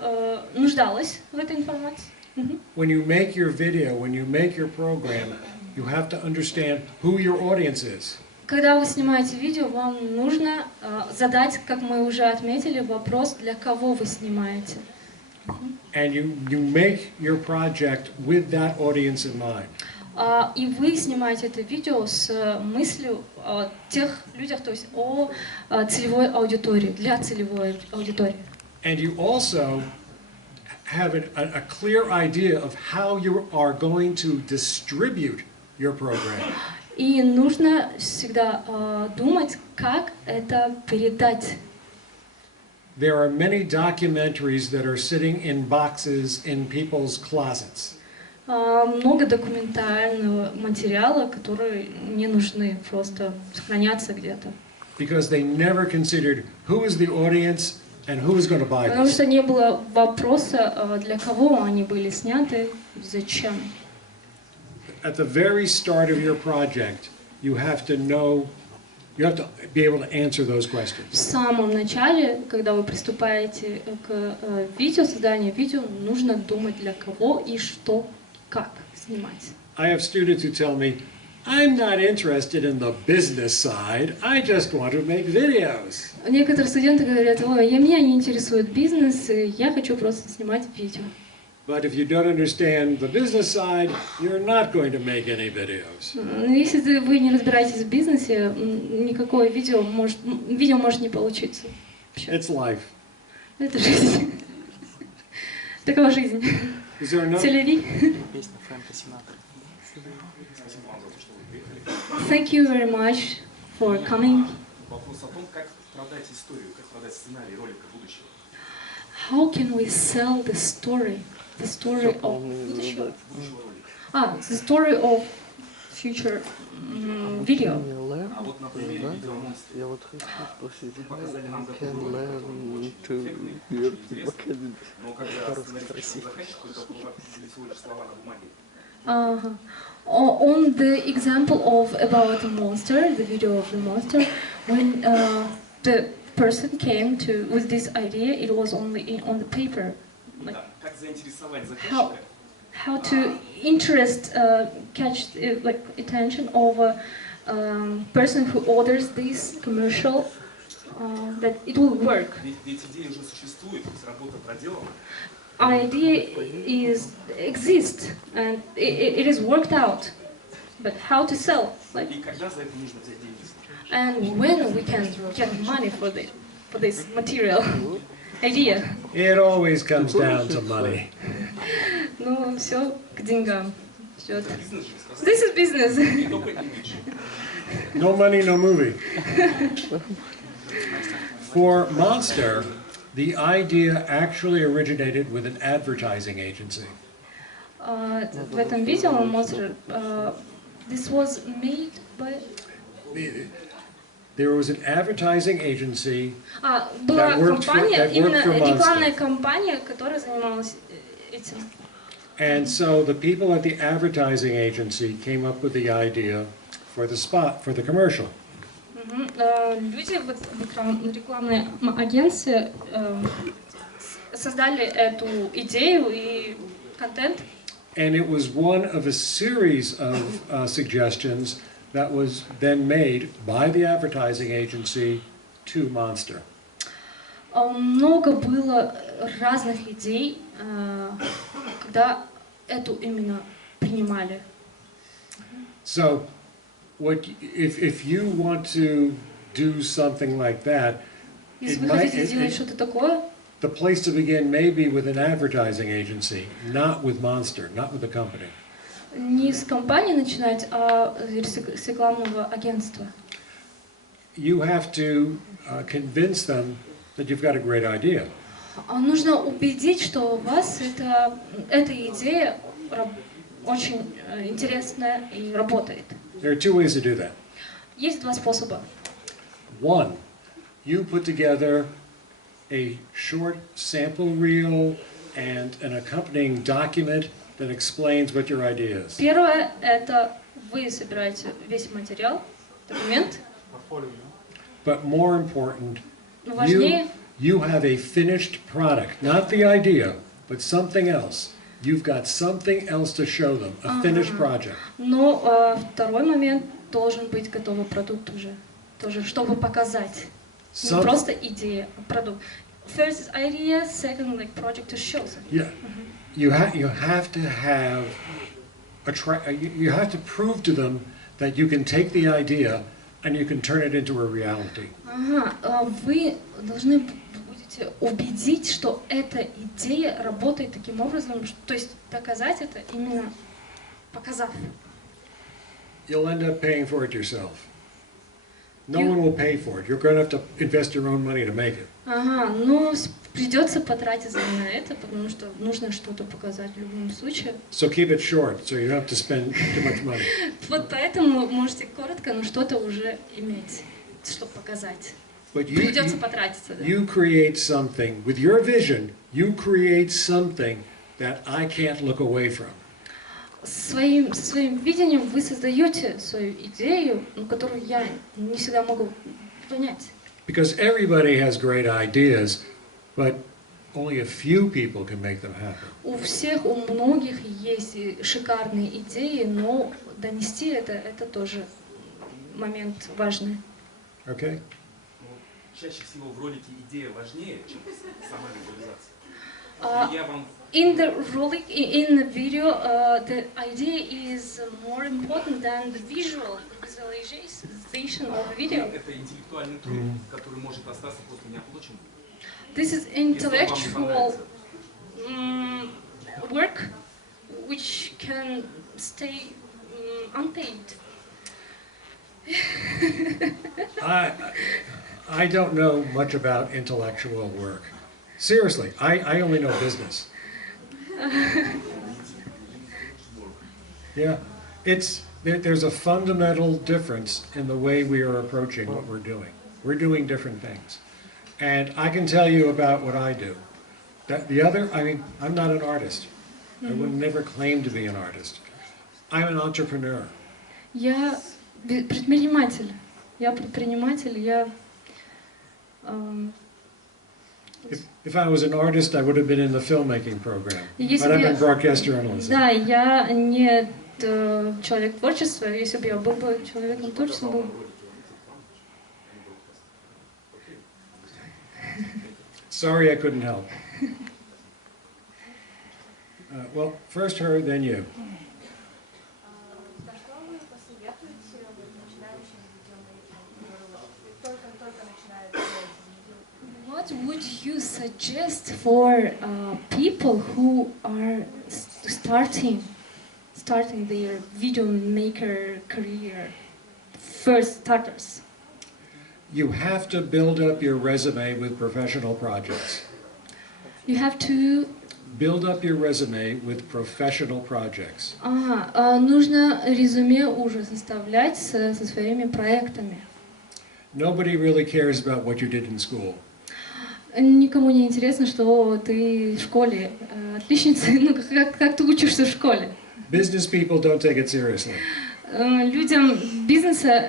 нуждалось в этой информации. When you make your video, when you make your program, you have to understand who your audience is. Когда вы снимаете видео, вам нужно задать, как мы уже отметили, вопрос, для кого вы снимаете. And you make your project with that audience in mind. И вы снимаете это видео с мыслью о тех людях, то есть о целевой аудитории, для целевой аудитории. And you also have a clear idea of how you are going to distribute your program. И нужно всегда думать, как это передать. There are many documentaries that are sitting in boxes in people's closets. Много документального материала, которые не нужны, просто сохранятся где-то. Because they never considered who is the audience and who is going to buy Потому this. что не было вопроса, для кого они были сняты, зачем. At the very start of your project, you have to know, you have to be able to answer those questions. В самом начале, когда вы приступаете к видео, созданию видео, нужно думать, для кого и что, как снимать. I have students who tell me, I'm not interested in the business side, I just want to make videos. Некоторые студенты говорят, ой, меня не интересует бизнес, я хочу просто снимать видео. But if you don't understand the business side, you're not going to make any videos. Если вы не разбираетесь в бизнесе, никакое видео может не получиться. It's life. Это жизнь. Такова жизнь. Целеви. Thank you very much for coming. Вопрос о том, как продать историю, как продать сценарий ролика будущего. How can we sell the story? The story of будущего. The story of future video. А вот на примере видеомонстра. Я вот хочу спросить, can learn to be marketed. Но когда сценарист заказчик, то это всего лишь слова на бумаге. On the example of about the monster, the video of the monster, when the person came to with this idea, it was only on the paper. Like, как заинтересовать заказчика? How to catch like attention of a person who orders this commercial, that it will work. Ведь идея уже существует, работа проделана. Idea exists and it is worked out, but how to sell? Like, И когда за это нужно взять деньги? and when we can get money for this material idea? It always comes down to money. Ну, все к деньгам. This is business. No money, no movie. For Monster, the idea actually originated with an advertising agency. В этом видео Monster, this was made by... there was an advertising agency Была that worked компания, именно for рекламная Monster. компания, которая занималась этим. And so the people at the advertising agency came up with the idea for the spot, for the commercial. Люди в рекламной агентстве создали эту идею и контент. And it was one of a series of suggestions that was then made by the advertising agency to Monster. Много было разных идей, когда эту именно принимали. So, if you want to do something like that, Если вы хотите сделать что-то такое, the place to begin may be with an advertising agency, not with Monster, not with the company. не с компании начинать, а с рекламного агентства. You have to convince them that you've got a great idea. Нужно убедить, что у вас эта идея очень интересная и работает. There are two ways to do that. Есть два способа. One, you put together a short sample reel and an accompanying document that explains what your idea is. Первое – это вы собираете весь материал, документ. But more important, Важнее, you have a finished product, not the idea, but something else. You've got something else to show them, a finished project. но второй момент должен быть готовый продукт уже, тоже, чтобы показать. Не просто идея, а продукт. First is idea, second like project to show something. Yeah, you have to have you have to prove to them that you can take the idea and you can turn it into a reality. Вы должны будете убедить, что эта идея работает таким образом, то есть доказать это именно показав. You'll end up paying for it yourself. No one will pay for it. You're going to have to invest your own money to make it. Но придется потратиться на это, потому что нужно что-то показать в любом случае. So keep it short, so you don't have to spend too much money. Вот поэтому можете коротко, но что-то уже иметь, чтобы показать. Придется потратиться. You create something with your vision. You create something that I can't look away from. Своим видением вы создаете свою идею, которую я не всегда могу понять. Because everybody has great ideas, but only a few people can make them happen. У всех, у многих есть шикарные идеи, но донести это тоже момент важный. Okay? Чаще всего в ролике идея важнее, чем сама визуализация. In the rolic, in the video, the idea is more important than the visualization of the video. Это интеллектуальный труд, который может остаться после неоплаченного. This is intellectual work which can stay unpaid. I don't know much about intellectual work. Seriously, I only know business. Yeah, there's a fundamental difference in the way we are approaching what we're doing. We're doing different things. And I can tell you about what I do. I'm not an artist. I would never claim to be an artist. I'm an entrepreneur. Я предприниматель. If I was an artist, I would have been in the filmmaking program. But I'm in broadcast journalism. Да, я не человек творчества. Если бы я был бы человеком творчества, был. Sorry, I couldn't help. Well, first her, then you. What would you suggest for people who are starting their video maker career, first starters? You have to build up your resume with professional projects. You have to build up your resume with professional projects. Нужно резюме уже составлять со своими проектами. Nobody really cares about what you did in school. Никому не интересно, что ты в школе отличница, ну как ты учишься в школе. Business people don't take it seriously. Людям бизнеса,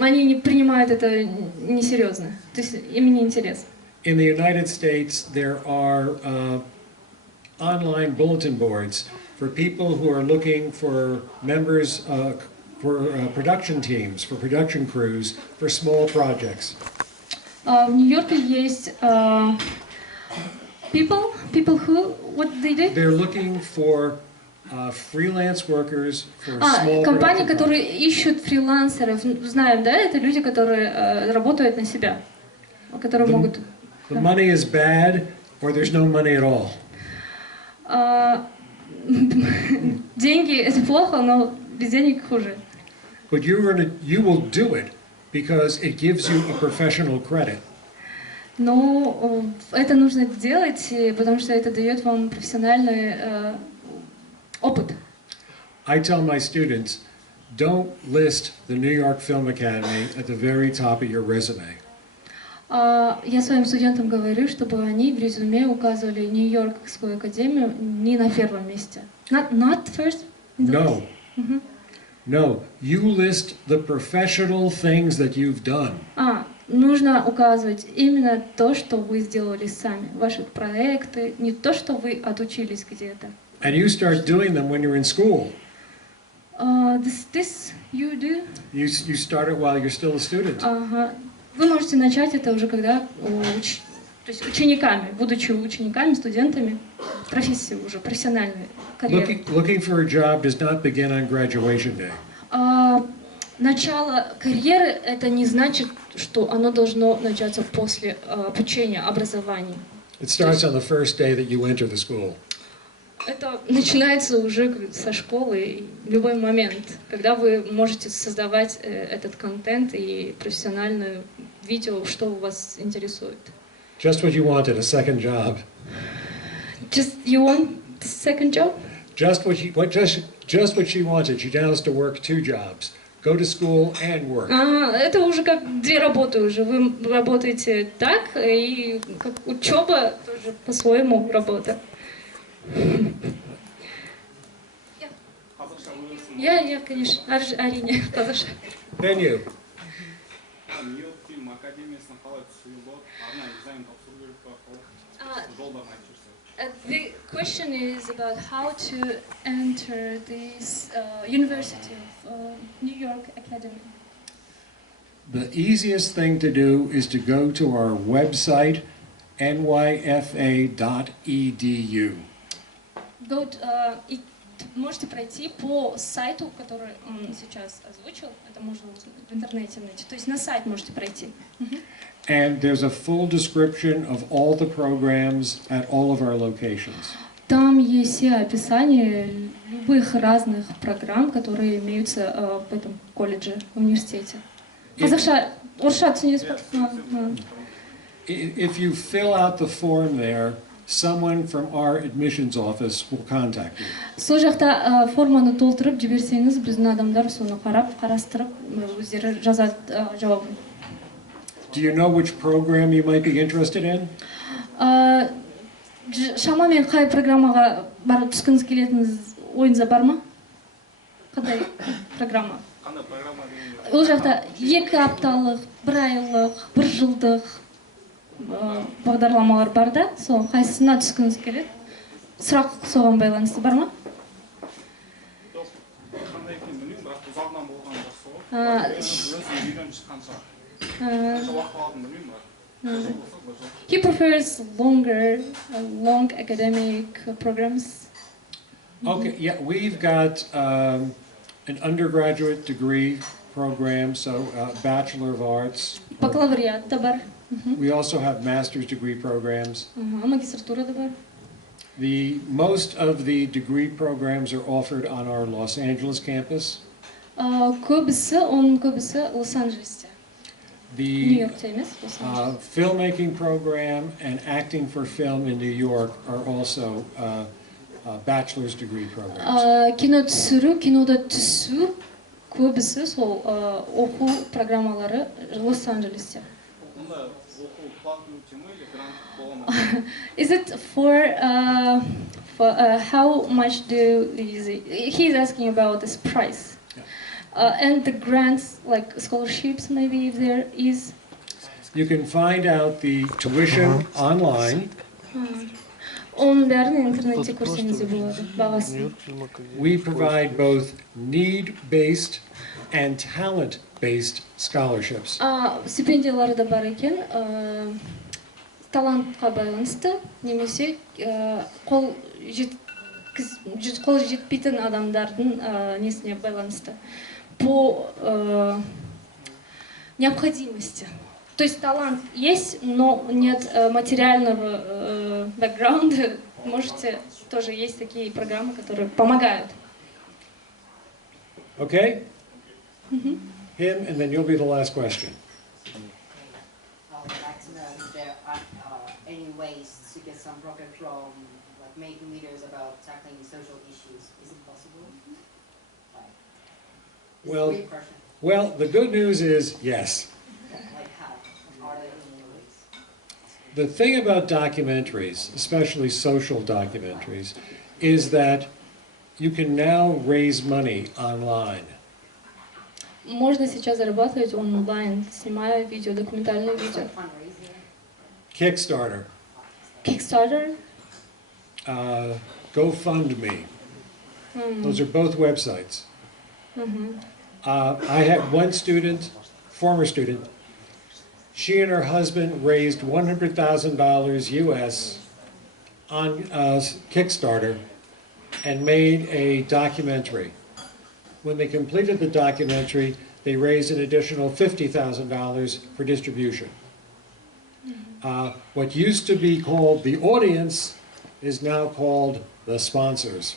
они не принимают это несерьезно, то есть им не интересно. In the United States, there are online bulletin boards for people who are looking for members for production teams, for production crews, for small projects. В Нью-Йорке есть people who, what they do? They're looking for freelance workers for small компании, которые ищут фрилансеров, знаем, да? Это люди, которые работают на себя, которые могут. The money is bad, or there's no money at all. Деньги это плохо, но без денег хуже. But you will do it because it gives you a professional credit. Но это нужно делать, потому что это дает вам профессиональный опыт. I tell my students, don't list the New York Film Academy at the very top of your resume. Я своим студентам говорю, чтобы они в резюме указывали Нью-Йоркскую академию не на первом месте. Not first? No. No. You list the professional things that you've done. Нужно указывать именно то, что вы сделали сами, ваши проекты, не то, что вы отучились где-то. And you start doing them when you're in school. This you do? You start it while you're still a student. Вы можете начать это уже когда, то есть учениками, будучи учениками, студентами, профессии уже, профессиональные карьеры. Looking for a job does not begin on graduation day. Начало карьеры это не значит, что оно должно начаться после обучения, образования. It starts on the first day that you enter the school. Это начинается уже со школы, в любой момент, когда вы можете создавать этот контент и профессиональное видео, что вас интересует. Just what you wanted, a second job. Just you want the second job? Just what she wanted. She now has to work 2 jobs. Go to school and work. Это уже как 2 работы уже. Вы работаете так, и как учеба тоже по-своему работа. Я, конечно, әрине, қазақша. Then you. The question is about how to enter this University of New York Academy. The easiest thing to do is to go to our website, NYFA.edu. Можете пройти по сайту, который он сейчас озвучил. Это можно в интернете найти. То есть на сайт можете пройти. And there's a full description of all the programs at all of our locations. Там есть все описания любых разных программ, которые имеются в этом колледже, университете. Қазақша, орысша түсінесіз? If you fill out the form there, someone from our admissions office will contact you. Сол жақта форманы толтырып жіберсеңіз, біздің адамдар соны қарастырып, өздері жазады жауабын. Do you know which program you might be interested in? Шамамен қай программаға барып түскіңіз келетін ойыңызда бар ма? Қандай программа? Ол жақта 2 апталық, 1 айлық, 1 жылдық бағдарламалар бар да, сол қайсысына түскіңіз келеді? Сұрақ соған байланысты бар ма? He prefers long academic programs. Okay, yeah, we've got an undergraduate degree program, so Bachelor of Arts. Бакалавриат та бар. We also have master's degree programs. Магистратура да бар. Most of the degree programs are offered on our Los Angeles campus. Оның көбісі Лос-Анджелесте. The filmmaking program and acting for film in New York are also bachelor's degree programs. Кино түсіру, кинода түсу көбісі сол оқу программалары Лос-Анджелесте. Is it for how much do he's asking about this price? And the grants, like scholarships, maybe if there is. You can find out the tuition online. Onun бәрін интернетте көрсеңіз болады, бағасын. We provide both need-based and talent-based scholarships. Стипендиялары да бар екен, талантқа байланысты, немесе қол жетпейтін адамдардың несіне байланысты. По необходимости. То есть талант есть, но нет материального бэкграунда. Можете, тоже есть такие программы, которые помогают. Okay? Him, and then you'll be the last question. I would like to know if there are any ways to get some profit from like making videos about tackling social issues. Is it possible? Well, the good news is yes. The thing about documentaries, especially social documentaries, is that you can now raise money online. Можно сейчас зарабатывать онлайн, снимая видео, документальные видео. Kickstarter. Kickstarter? GoFundMe. Those are both websites. I had one student, former student, she and her husband raised $100,000 US on Kickstarter and made a documentary. When they completed the documentary, they raised an additional $50,000 for distribution. What used to be called the audience is now called the sponsors.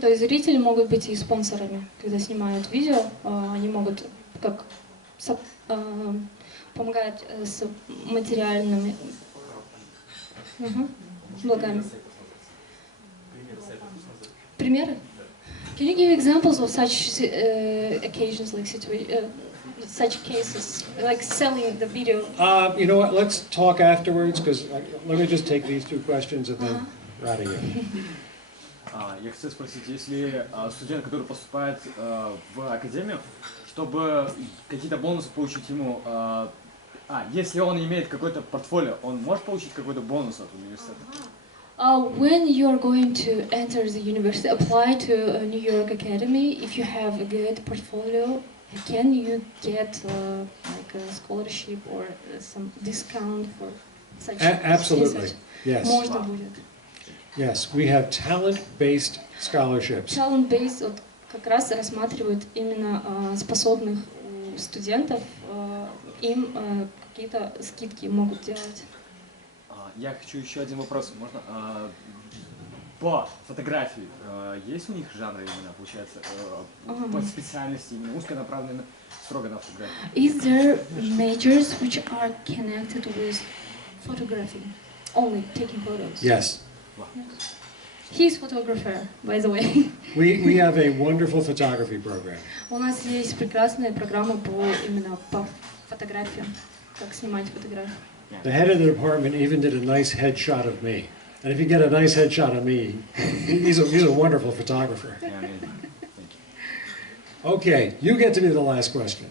То есть зрители могут быть и спонсорами, когда снимают видео, они могут как помогать с материальными благами. Примеры? Can you give examples of such occasions, like such cases, like selling the video? You know what? Let's talk afterwards, because let me just take these two questions and then we're out of here. Я хочу спросить, если студент, который поступает в академию, чтобы какие-то бонусы получить ему, если он имеет какое-то портфолио, он может получить какой-то бонус от университета? When you are going to enter the university, apply to New York Academy. If you have a good portfolio, can you get like a scholarship or some discount for such? Absolutely, yes. Можно будет. Yes, we have talent-based scholarships. Talent-based вот как раз рассматривают именно способных студентов, им какие-то скидки могут делать. Я хочу еще один вопрос, можно? По фотографии, есть у них жанры именно, получается, по специальности, именно узконаправленные, строго на фотографии? Is there majors which are connected with photography, only taking photos? Yes. He's a photographer, by the way. We have a wonderful photography program. У нас есть прекрасная программа именно по фотографиям, как снимать фотографии. The head of the department even did a nice headshot of me. And if you get a nice headshot of me, he's a wonderful photographer. Okay, you get to be the last question.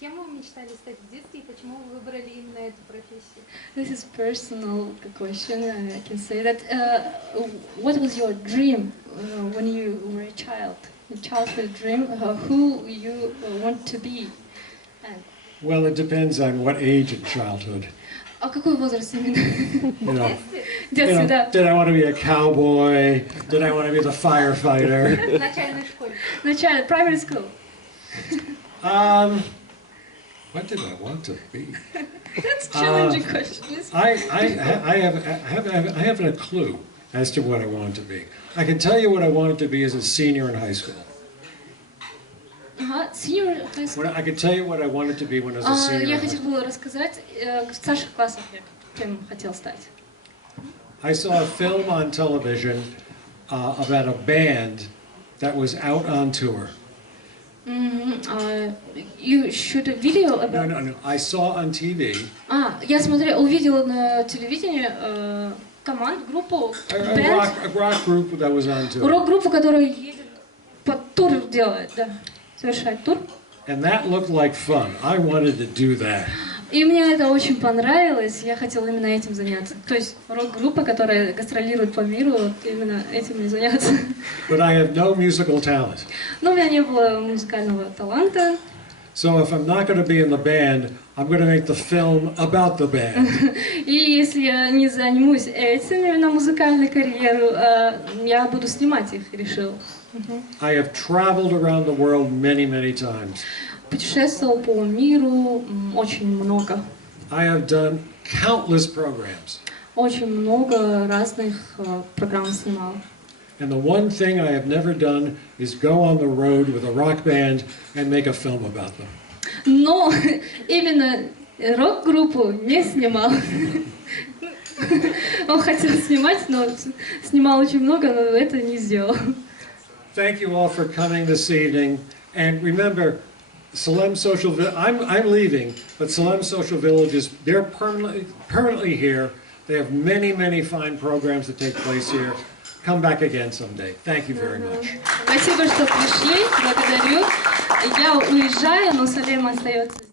Кем вы мечтали стать в детстве и почему вы выбрали именно эту профессию? This is personal question. I can say that. What was your dream when you were a child? A childhood dream? Who you want to be? Well, it depends on what age in childhood. А какой возраст именно? Детстве, да. Did I want to be a cowboy? Did I want to be the firefighter? В начальной школе. Начальной, primary school. What did I want to be? That's a challenging question. I haven't a clue as to what I wanted to be. I can tell you what I wanted to be as a senior in high school. Senior high school. I can tell you what I wanted to be when I was a senior. Я хотела рассказать, в старших классах я кем хотел стать. I saw a film on television about a band that was out on tour. You shoot a video about... No. I saw on TV. Я увидела на телевидении команду, группу, A rock group that was on tour. Рок-группу, которая едет по тур делает, да, совершает тур. And that looked like fun. I wanted to do that. И мне это очень понравилось, я хотела именно этим заняться. То есть рок-группа, которая гастролирует по миру, вот именно этим мне заняться. But I have no musical talent. Но у меня не было музыкального таланта. So if I'm not going to be in the band, I'm going to make the film about the band. И если я не займусь этим, именно музыкальной карьеру, я буду снимать их, решил. I have traveled around the world many times. Путешествовал по миру очень много. I have done countless programs. Очень много разных программ снимал. And the one thing I have never done is go on the road with a rock band and make a film about them. Но именно рок-группу не снимал. Он хотел снимать, но снимал очень много, но это не сделал. Thank you all for coming this evening. And remember, Salem Social Village, I'm leaving, but Salem Social Village is, they're permanently here. They have many fine programs that take place here. Come back again someday. Thank you very much. Спасибо, что пришли. Благодарю. Я уезжаю, но Салем остается.